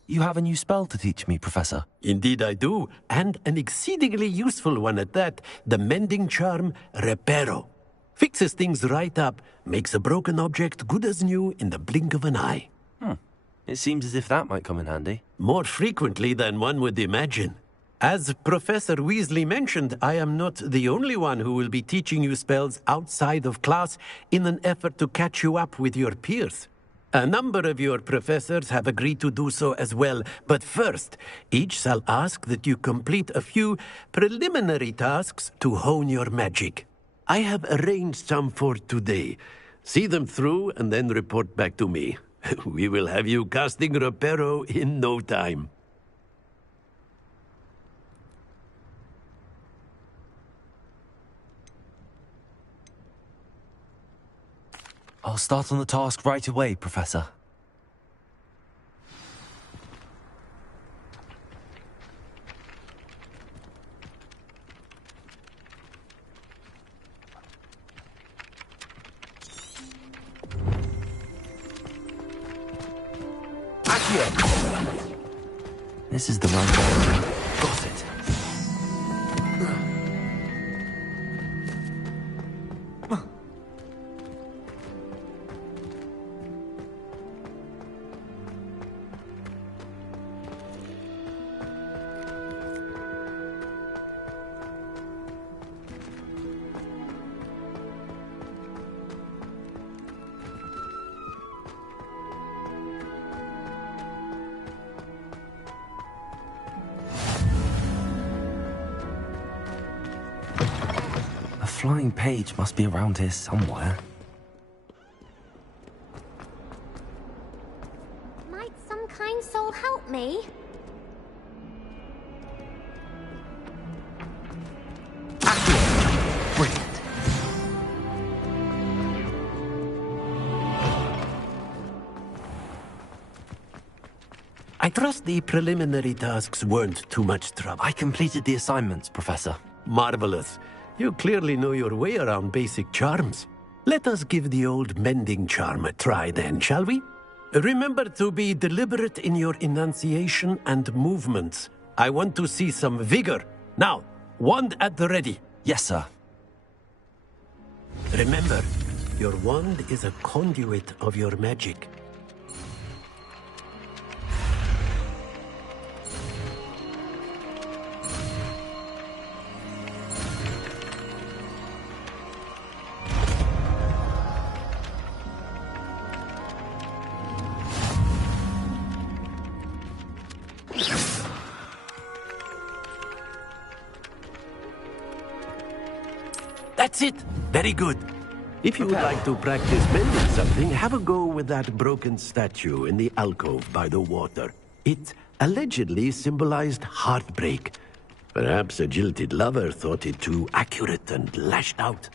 You have a new spell to teach me, Professor. Indeed I do, and an exceedingly useful one at that. The mending charm, Reparo. Fixes things right up, makes a broken object good as new in the blink of an eye. It seems as if that might come in handy. More frequently than one would imagine. As Professor Weasley mentioned, I am not the only one who will be teaching you spells outside of class in an effort to catch you up with your peers. A number of your professors have agreed to do so as well, but first, each shall ask that you complete a few preliminary tasks to hone your magic. I have arranged some for today. See them through and then report back to me. We will have you casting Reparo in no time. I'll start on the task right away, Professor. This is the right one. Got it. A flying page must be around here somewhere. Might some kind soul help me? Brilliant. I trust the preliminary tasks weren't too much trouble. I completed the assignments, Professor. Marvelous. You clearly know your way around basic charms. Let us give the old mending charm a try then, shall we? Remember to be deliberate in your enunciation and movements. I want to see some vigor. Now, wand at the ready. Yes, sir. Remember, your wand is a conduit of your magic. That's it. Very good. If you would like to practice mending something, have a go with that broken statue in the alcove by the water. It allegedly symbolized heartbreak. Perhaps a jilted lover thought it too accurate and lashed out.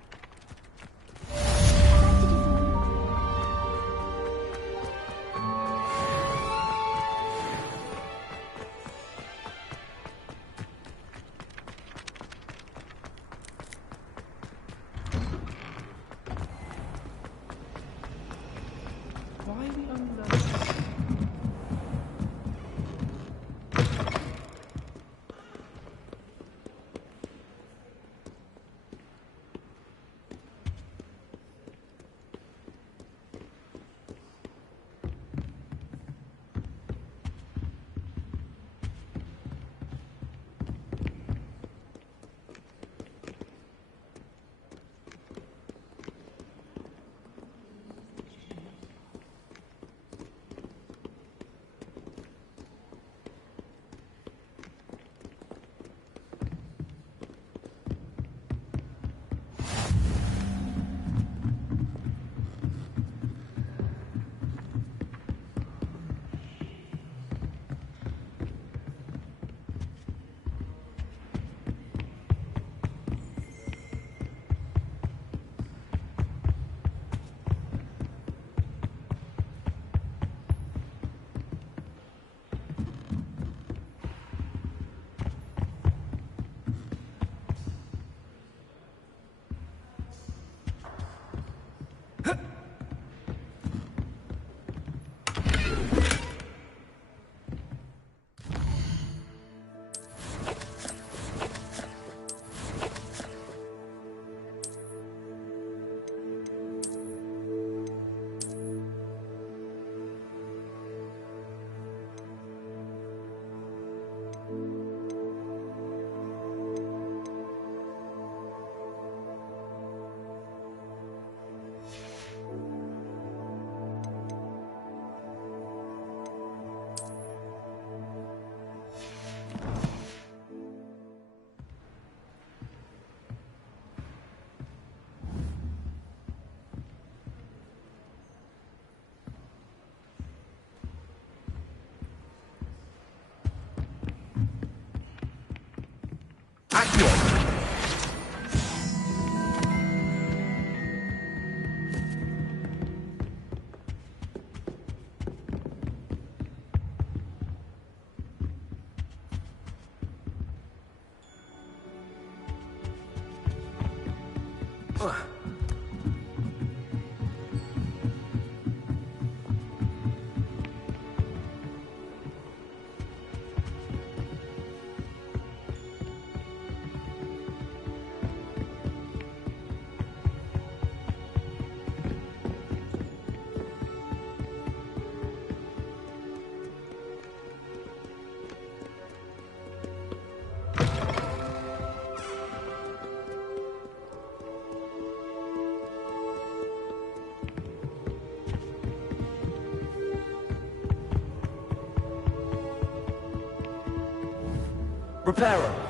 Repairer.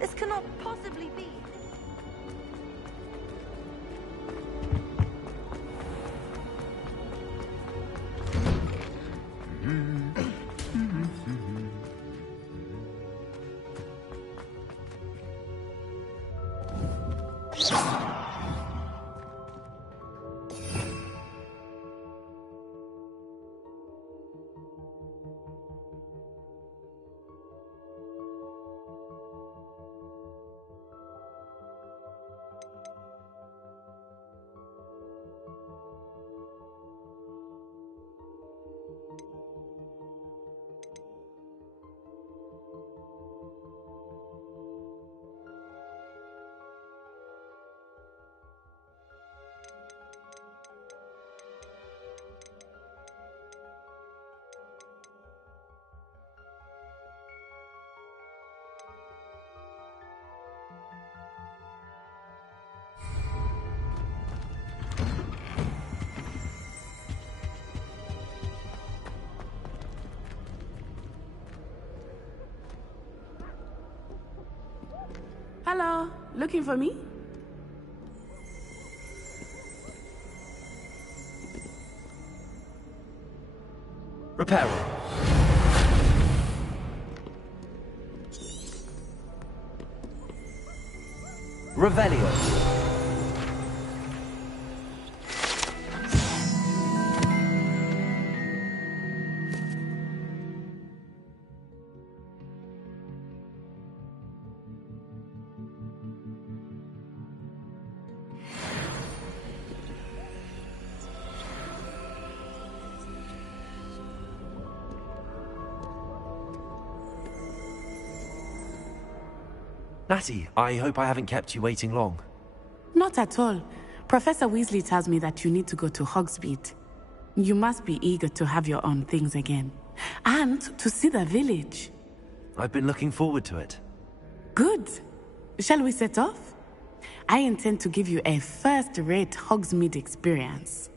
This cannot possibly be. Hello, looking for me? Reparo. Revelio. Natty, I hope I haven't kept you waiting long. Not at all. Professor Weasley tells me that you need to go to Hogsmeade. You must be eager to have your own things again. And to see the village. I've been looking forward to it. Good. Shall we set off? I intend to give you a first-rate Hogsmeade experience.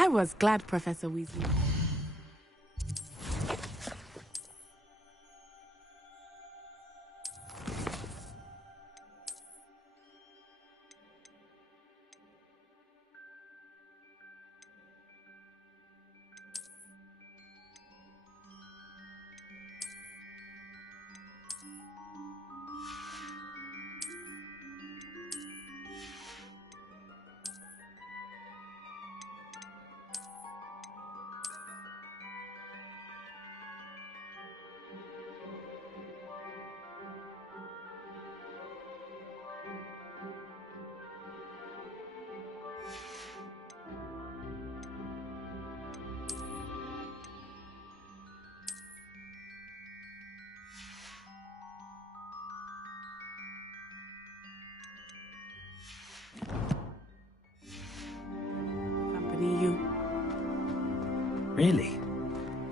I was glad, Professor Weasley. Really?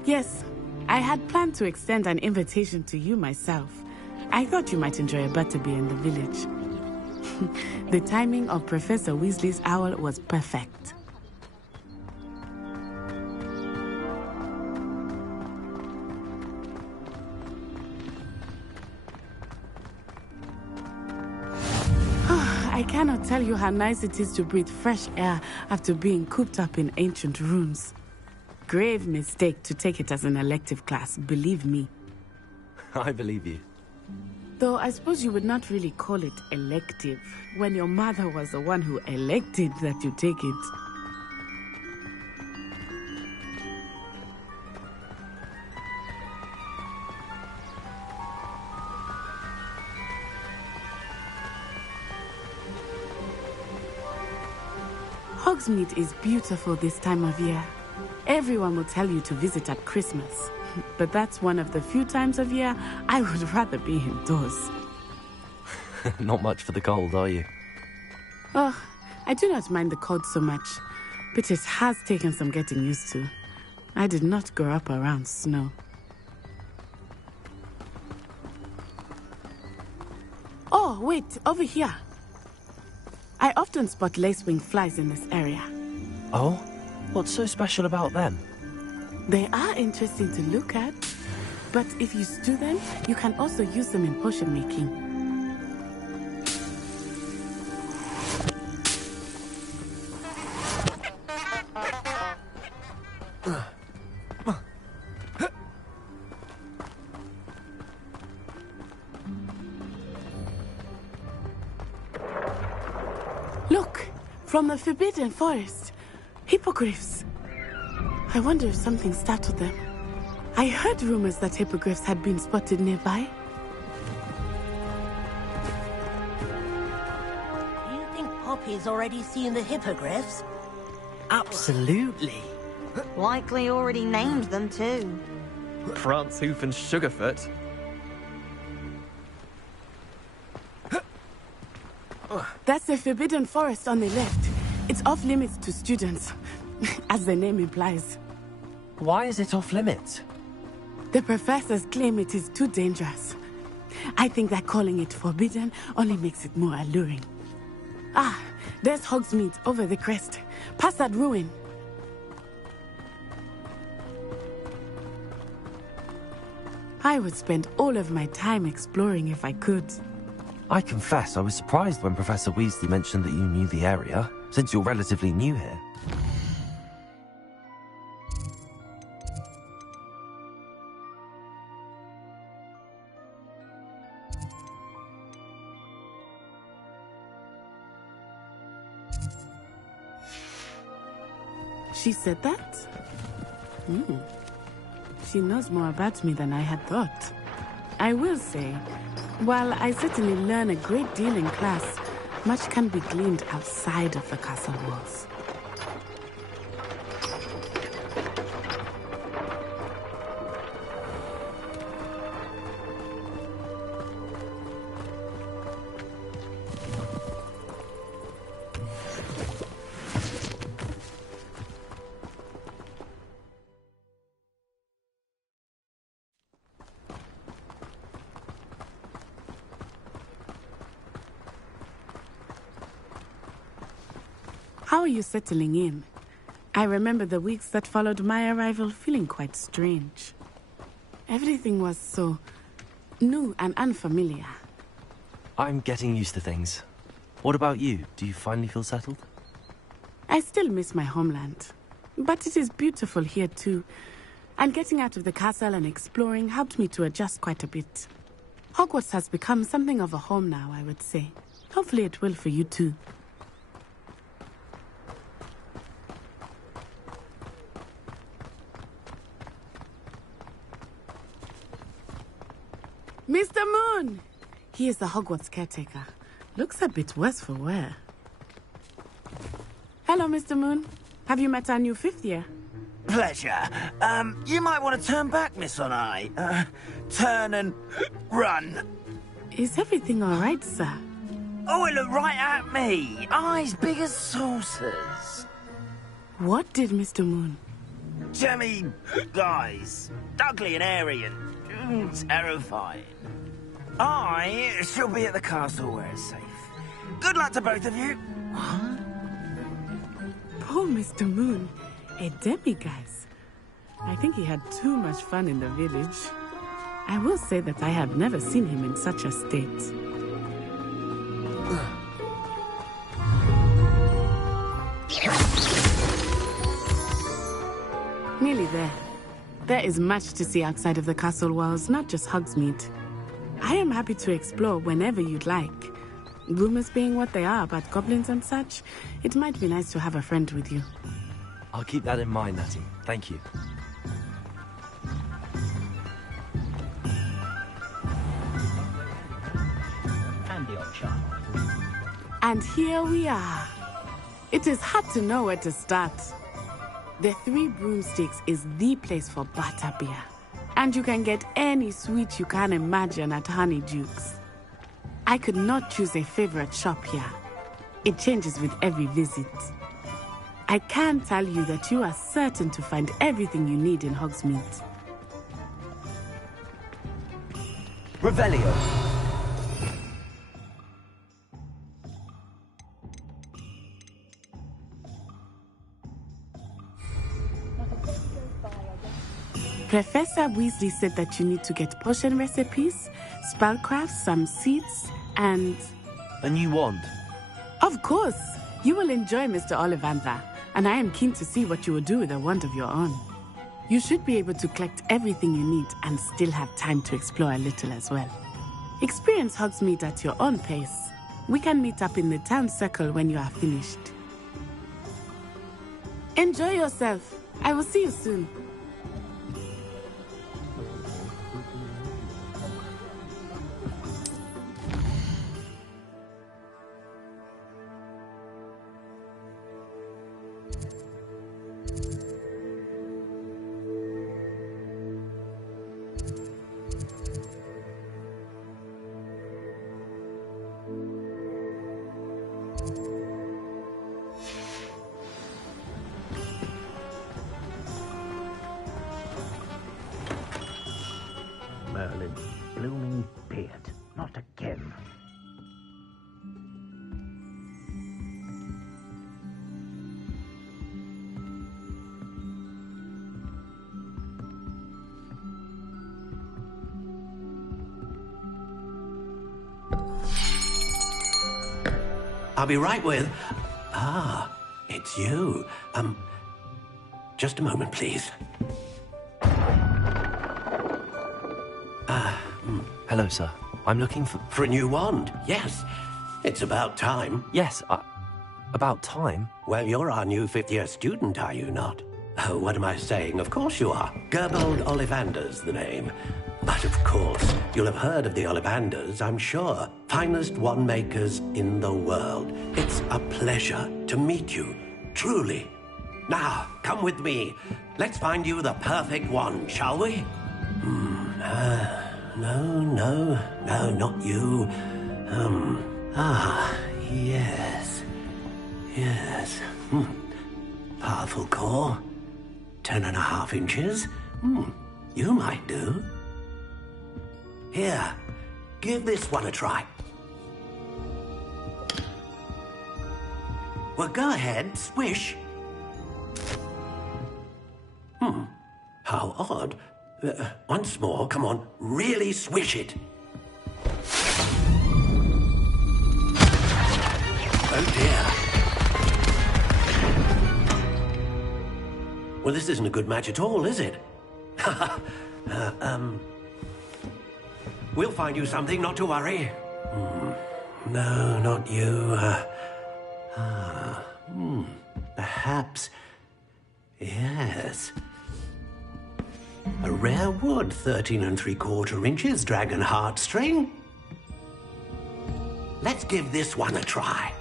Yes, I had planned to extend an invitation to you myself. I thought you might enjoy a butterbeer in the village. The timing of Professor Weasley's owl was perfect. I cannot tell you how nice it is to breathe fresh air after being cooped up in ancient rooms. Grave mistake to take it as an elective class, believe me. I believe you. Though I suppose you would not really call it elective, when your mother was the one who elected that you take it. Hogsmeade is beautiful this time of year. Everyone will tell you to visit at Christmas. But that's one of the few times of year I would rather be indoors. Not much for the cold, are you? Oh, I do not mind the cold so much, but it has taken some getting used to. I did not grow up around snow. Oh, wait, over here. I often spot lacewing flies in this area. Oh? What's so special about them? They are interesting to look at, but if you stew them, you can also use them in potion making. Look, from the Forbidden Forest, hippogriffs. I wonder if something startled them. I heard rumors that hippogriffs had been spotted nearby. Do you think Poppy's already seen the hippogriffs? Absolutely. Likely already named them too. Francehoof and Sugarfoot. That's the Forbidden Forest on the left. It's off limits to students, as the name implies. Why is it off limits? The professors claim it is too dangerous. I think that calling it forbidden only makes it more alluring. Ah, there's Hogsmeade over the crest. Past that ruin. I would spend all of my time exploring if I could. I confess I was surprised when Professor Weasley mentioned that you knew the area, since you're relatively new here. She said that? She knows more about me than I had thought. I will say, while I certainly learn a great deal in class, much can be gleaned outside of the castle walls. How are you settling in? I remember the weeks that followed my arrival feeling quite strange. Everything was so new and unfamiliar. I'm getting used to things. What about you? Do you finally feel settled? I still miss my homeland, but it is beautiful here too. And getting out of the castle and exploring helped me to adjust quite a bit. Hogwarts has become something of a home now, I would say. Hopefully it will for you too. Mr. Moon! He is the Hogwarts caretaker. Looks a bit worse for wear. Hello, Mr. Moon. Have you met our new fifth year? Pleasure. You might want to turn back, Miss On-Eye. Turn and run. Is everything all right, sir? Oh, it looked right at me. Eyes big as saucers. What did Mr. Moon? Jemmy guys. Ugly and airy and terrifying. I shall be at the castle where it's safe. Good luck to both of you. What? Poor Mr. Moon. A demiguise. I think he had too much fun in the village. I will say that I have never seen him in such a state. Nearly there. There is much to see outside of the castle walls, not just Hogsmeade. I am happy to explore whenever you'd like. Rumors being what they are about goblins and such, it might be nice to have a friend with you. I'll keep that in mind, Natty. Thank you. And the odd child. And here we are. It is hard to know where to start. The Three Broomsticks is the place for butterbeer. And you can get any sweet you can imagine at Honeydukes. I could not choose a favorite shop here. It changes with every visit. I can tell you that you are certain to find everything you need in Hogsmeade. Revelio. Professor Weasley said that you need to get potion recipes, spellcraft, some seeds, and... A new wand. Of course! You will enjoy Mr. Ollivander, and I am keen to see what you will do with a wand of your own. You should be able to collect everything you need and still have time to explore a little as well. Experience Hogsmeade at your own pace. We can meet up in the town circle when you are finished. Enjoy yourself. I will see you soon. Merlin, blooming beard. Not again. I'll be right with... Ah, it's you. Just a moment, please. Hello, sir. I'm looking for... For a new wand, yes. It's about time. Yes, about time? Well, you're our new fifth-year student, are you not? Oh, what am I saying? Of course you are. Gerbold Ollivander's the name. But of course, you'll have heard of the Ollivanders, I'm sure. Finest wand makers in the world. It's a pleasure to meet you, truly. Now, come with me. Let's find you the perfect wand, shall we? No, not you. Yes. Powerful core. 10.5 inches. You might do. Here, give this one a try. Well, go ahead, swish. How odd. Once more, come on, really swish it. Oh dear. Well, this isn't a good match at all, is it? We'll find you something, not to worry. No, not you. Perhaps. Yes. A rare wood, 13 3/4 inches, dragon heartstring. Let's give this one a try.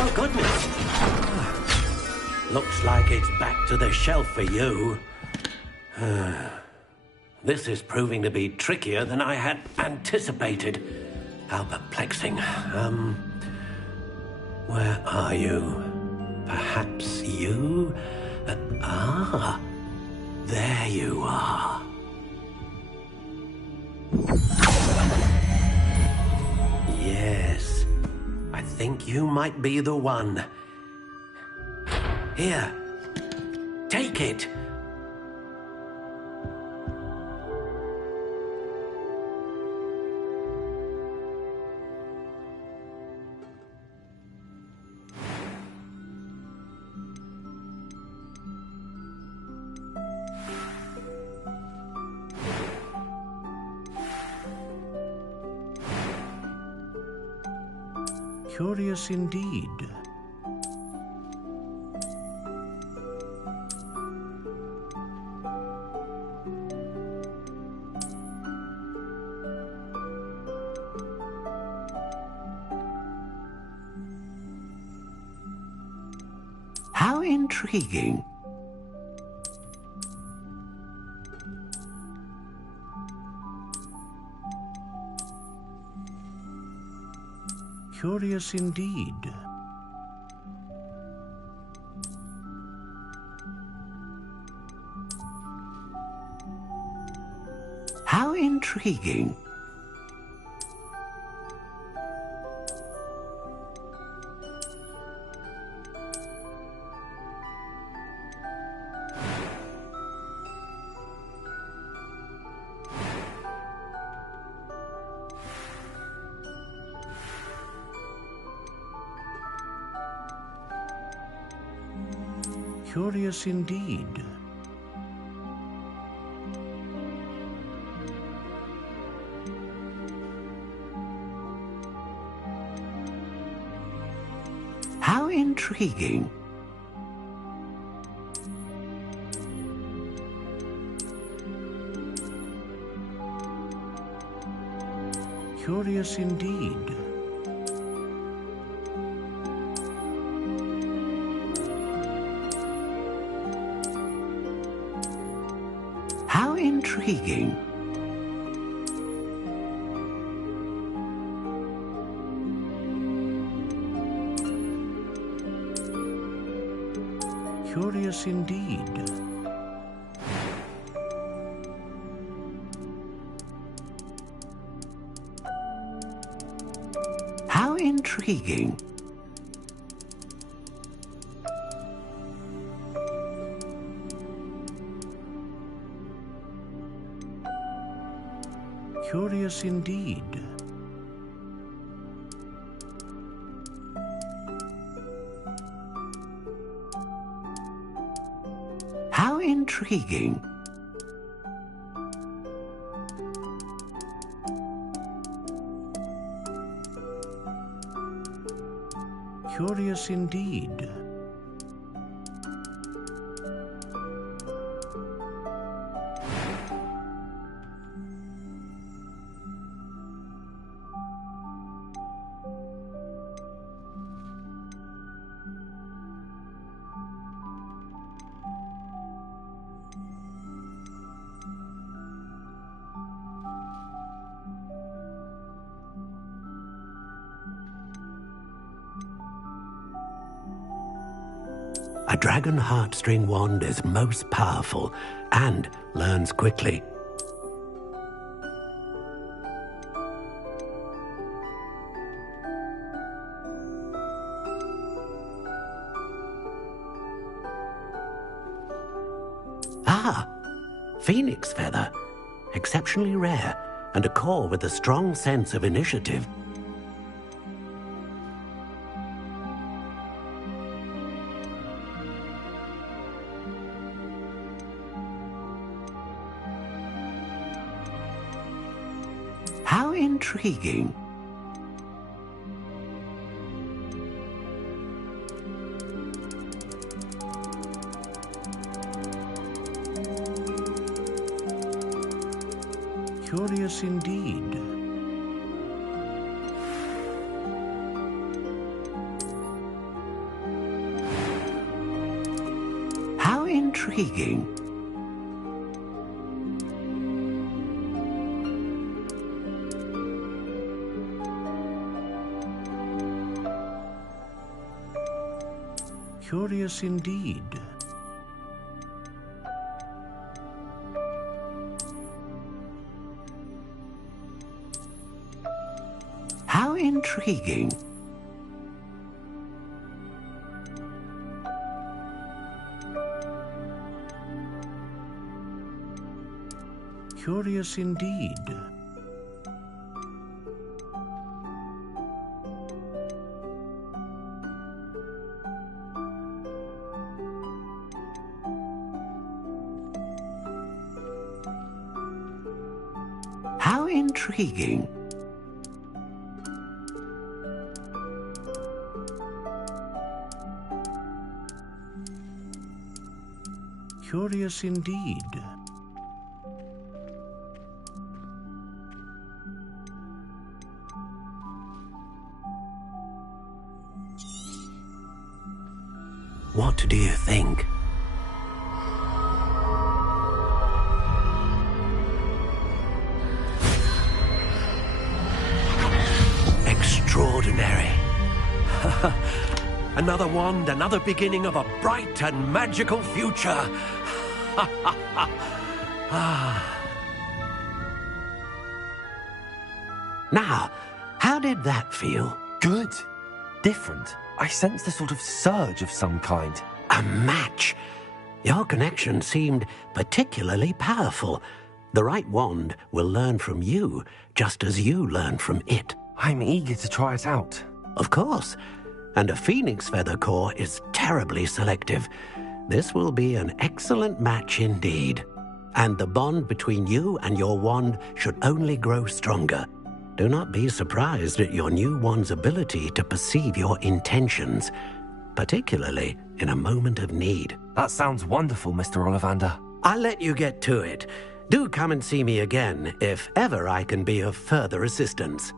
Oh, goodness. Looks like it's back to the shelf for you. This is proving to be trickier than I had anticipated. How perplexing. Where are you? Perhaps you? There you are. Yes, I think you might be the one. Here, take it. Curious indeed. How intriguing. Curious indeed. How intriguing. Curious indeed. How intriguing. Curious indeed. How intriguing. Curious indeed. How intriguing. Curious indeed. How intriguing. Curious indeed. A dragon heartstring wand is most powerful and learns quickly. Ah, phoenix feather. Exceptionally rare, and a core with a strong sense of initiative. How intriguing. Curious indeed. How intriguing. Curious indeed. How intriguing. Curious indeed. How intriguing. Curious indeed. What do you think? Extraordinary. Another wand, another beginning of a bright and magical future. Now, how did that feel? Good. Different. I sensed a sort of surge of some kind. A match. Your connection seemed particularly powerful. The right wand will learn from you, just as you learn from it. I'm eager to try it out. Of course. And a phoenix feather core is terribly selective. This will be an excellent match indeed. And the bond between you and your wand should only grow stronger. Do not be surprised at your new wand's ability to perceive your intentions, particularly in a moment of need. That sounds wonderful, Mr. Ollivander. I'll let you get to it. Do come and see me again if ever I can be of further assistance.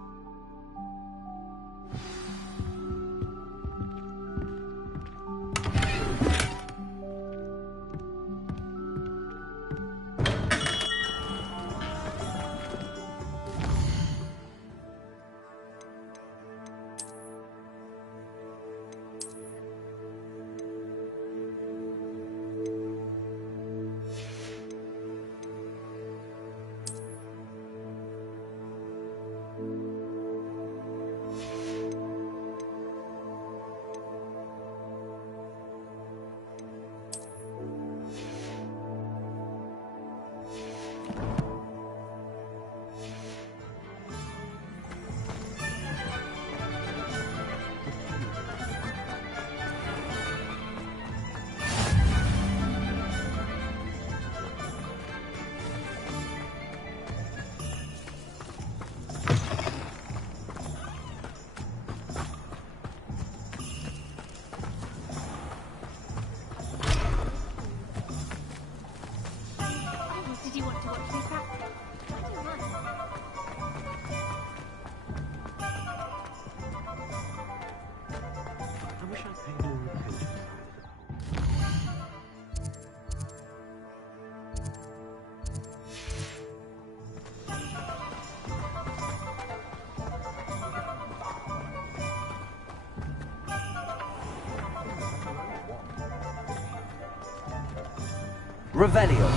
Did you want to watch me practice? I don't mind. I wish I paid more attention. Revelio.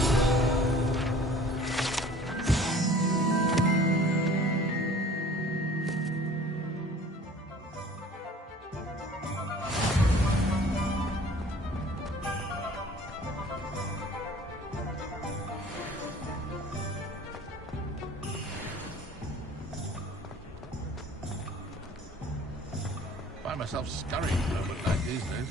Find myself scurrying a moment like these days.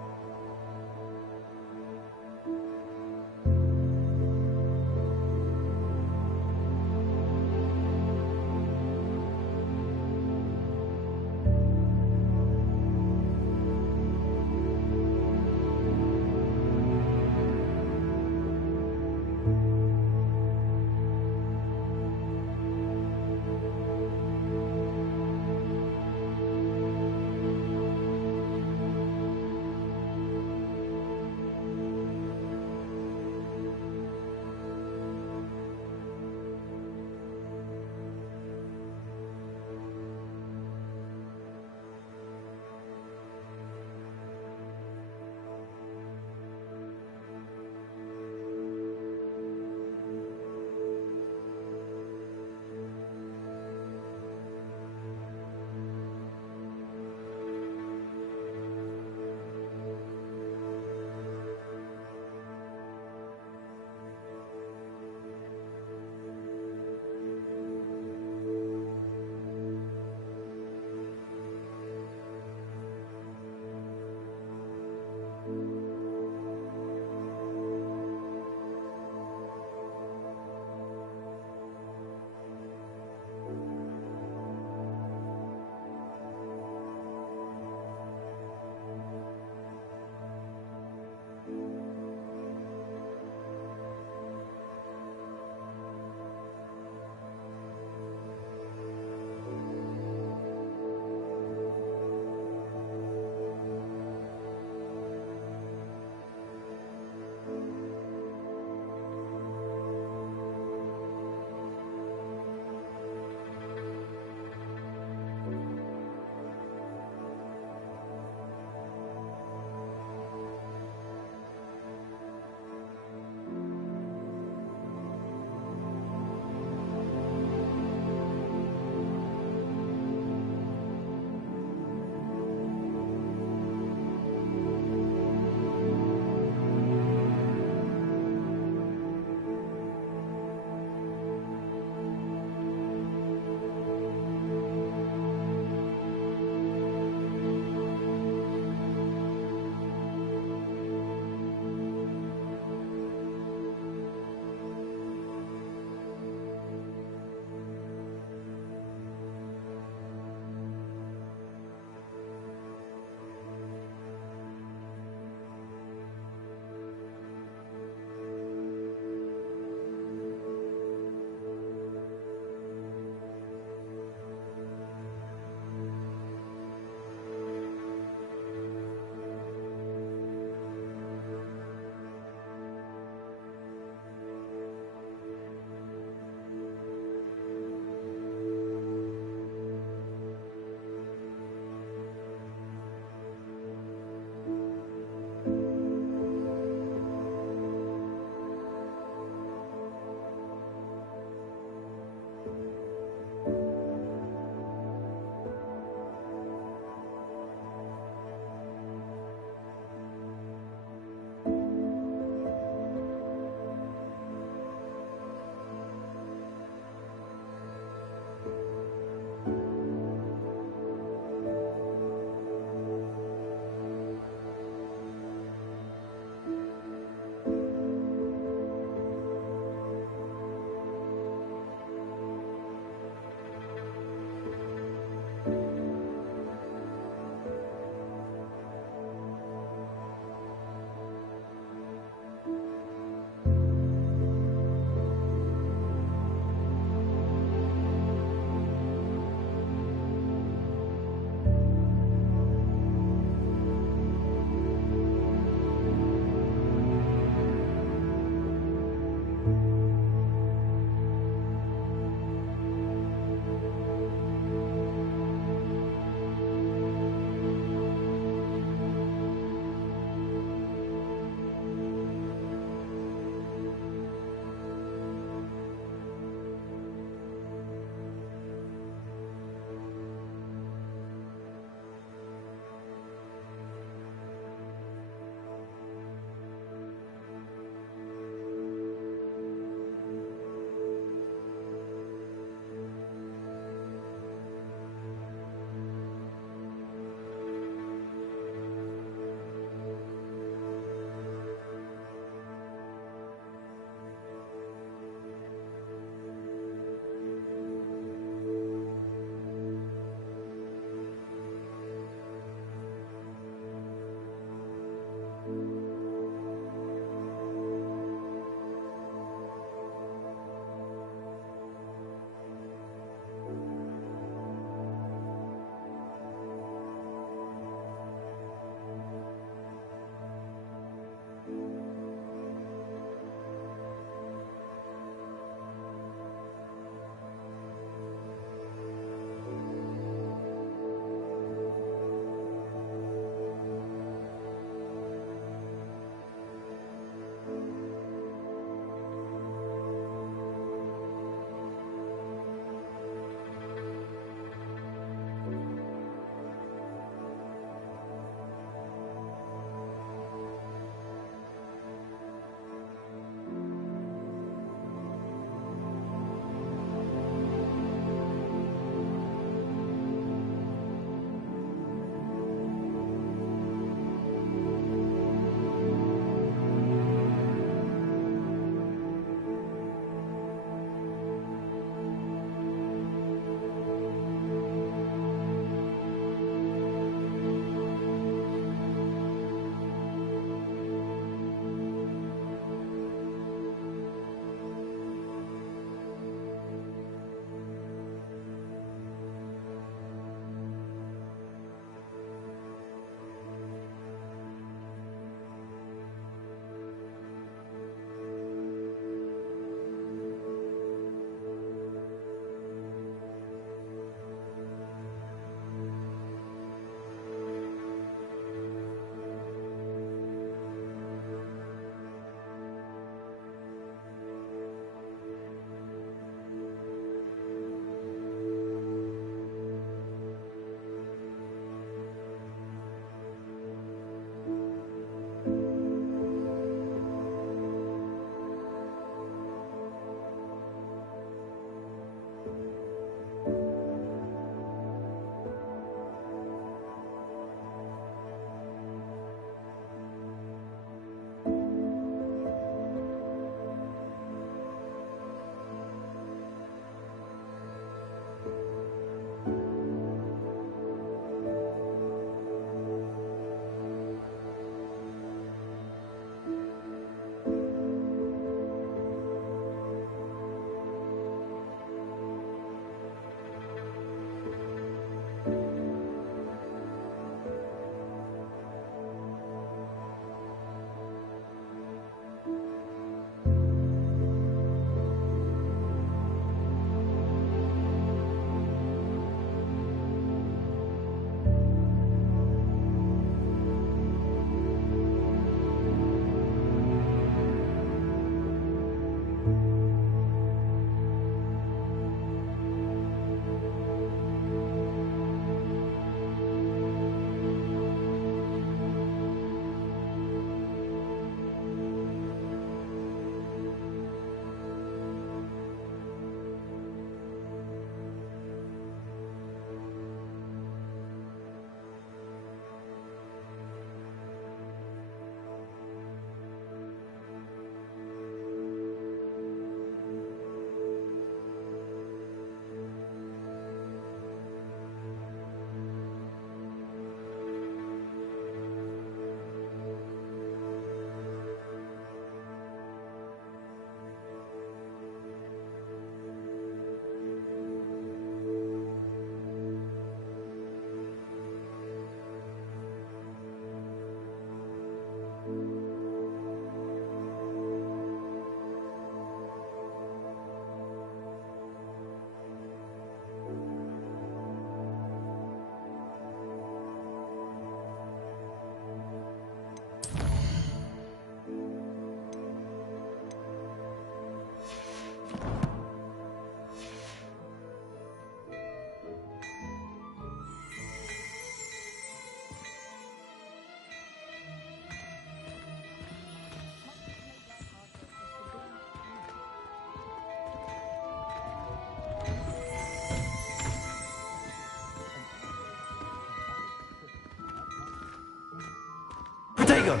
Protego!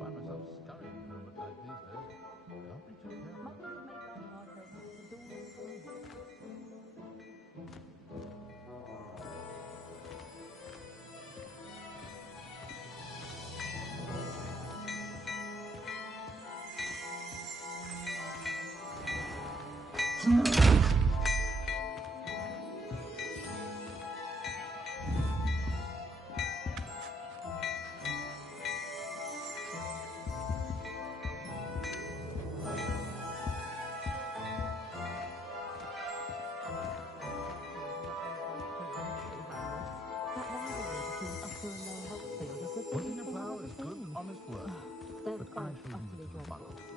Find myself scurrying a little bit like these days. Can't be too careful. Putting a plow is good, honest work. But I shall leave it to my office.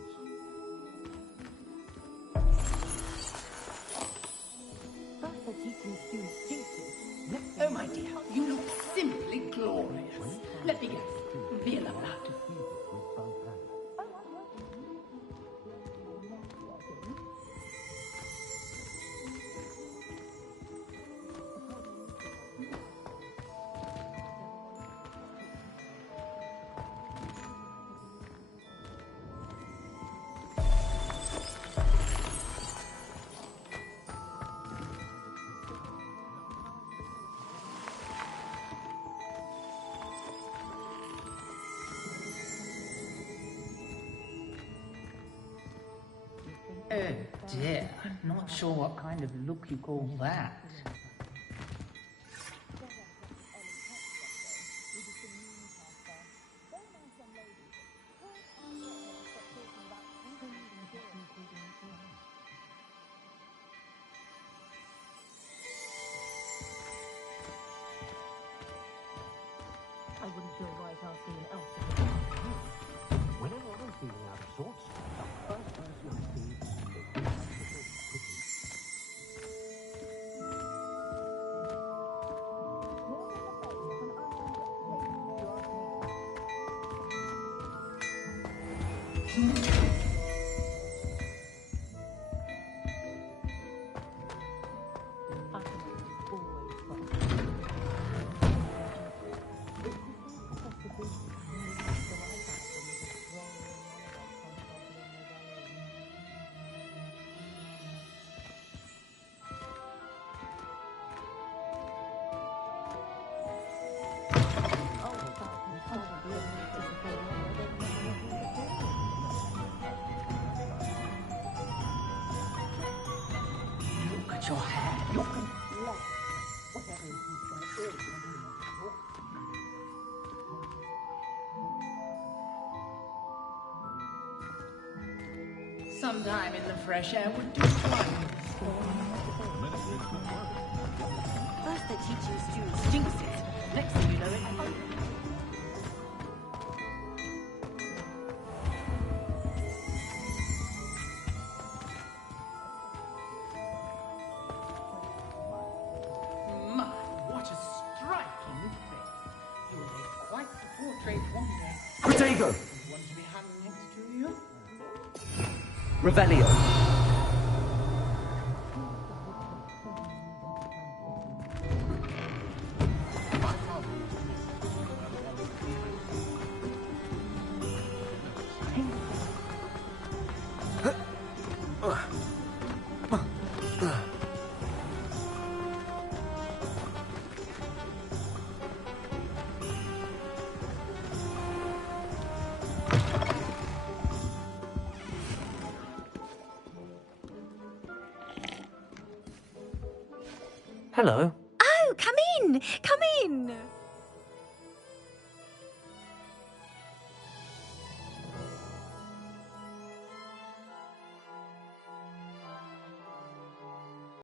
Oh, my dear, you look simply glorious. Let me guess. Villa blood. Oh dear, not sure what kind of look you call that. I wouldn't feel right asking an elf to look after you. Whenever I'm feeling out of sorts, the first person I see is the Look at your hair. Look at Sometime in the fresh air would do fine. First they're teaching students jinxes. Next thing you know it. My, what a striking face. You'll make quite the portrait one day. Protego! Want to be hung next to you? Revelio. Hello. Oh, come in! Come in!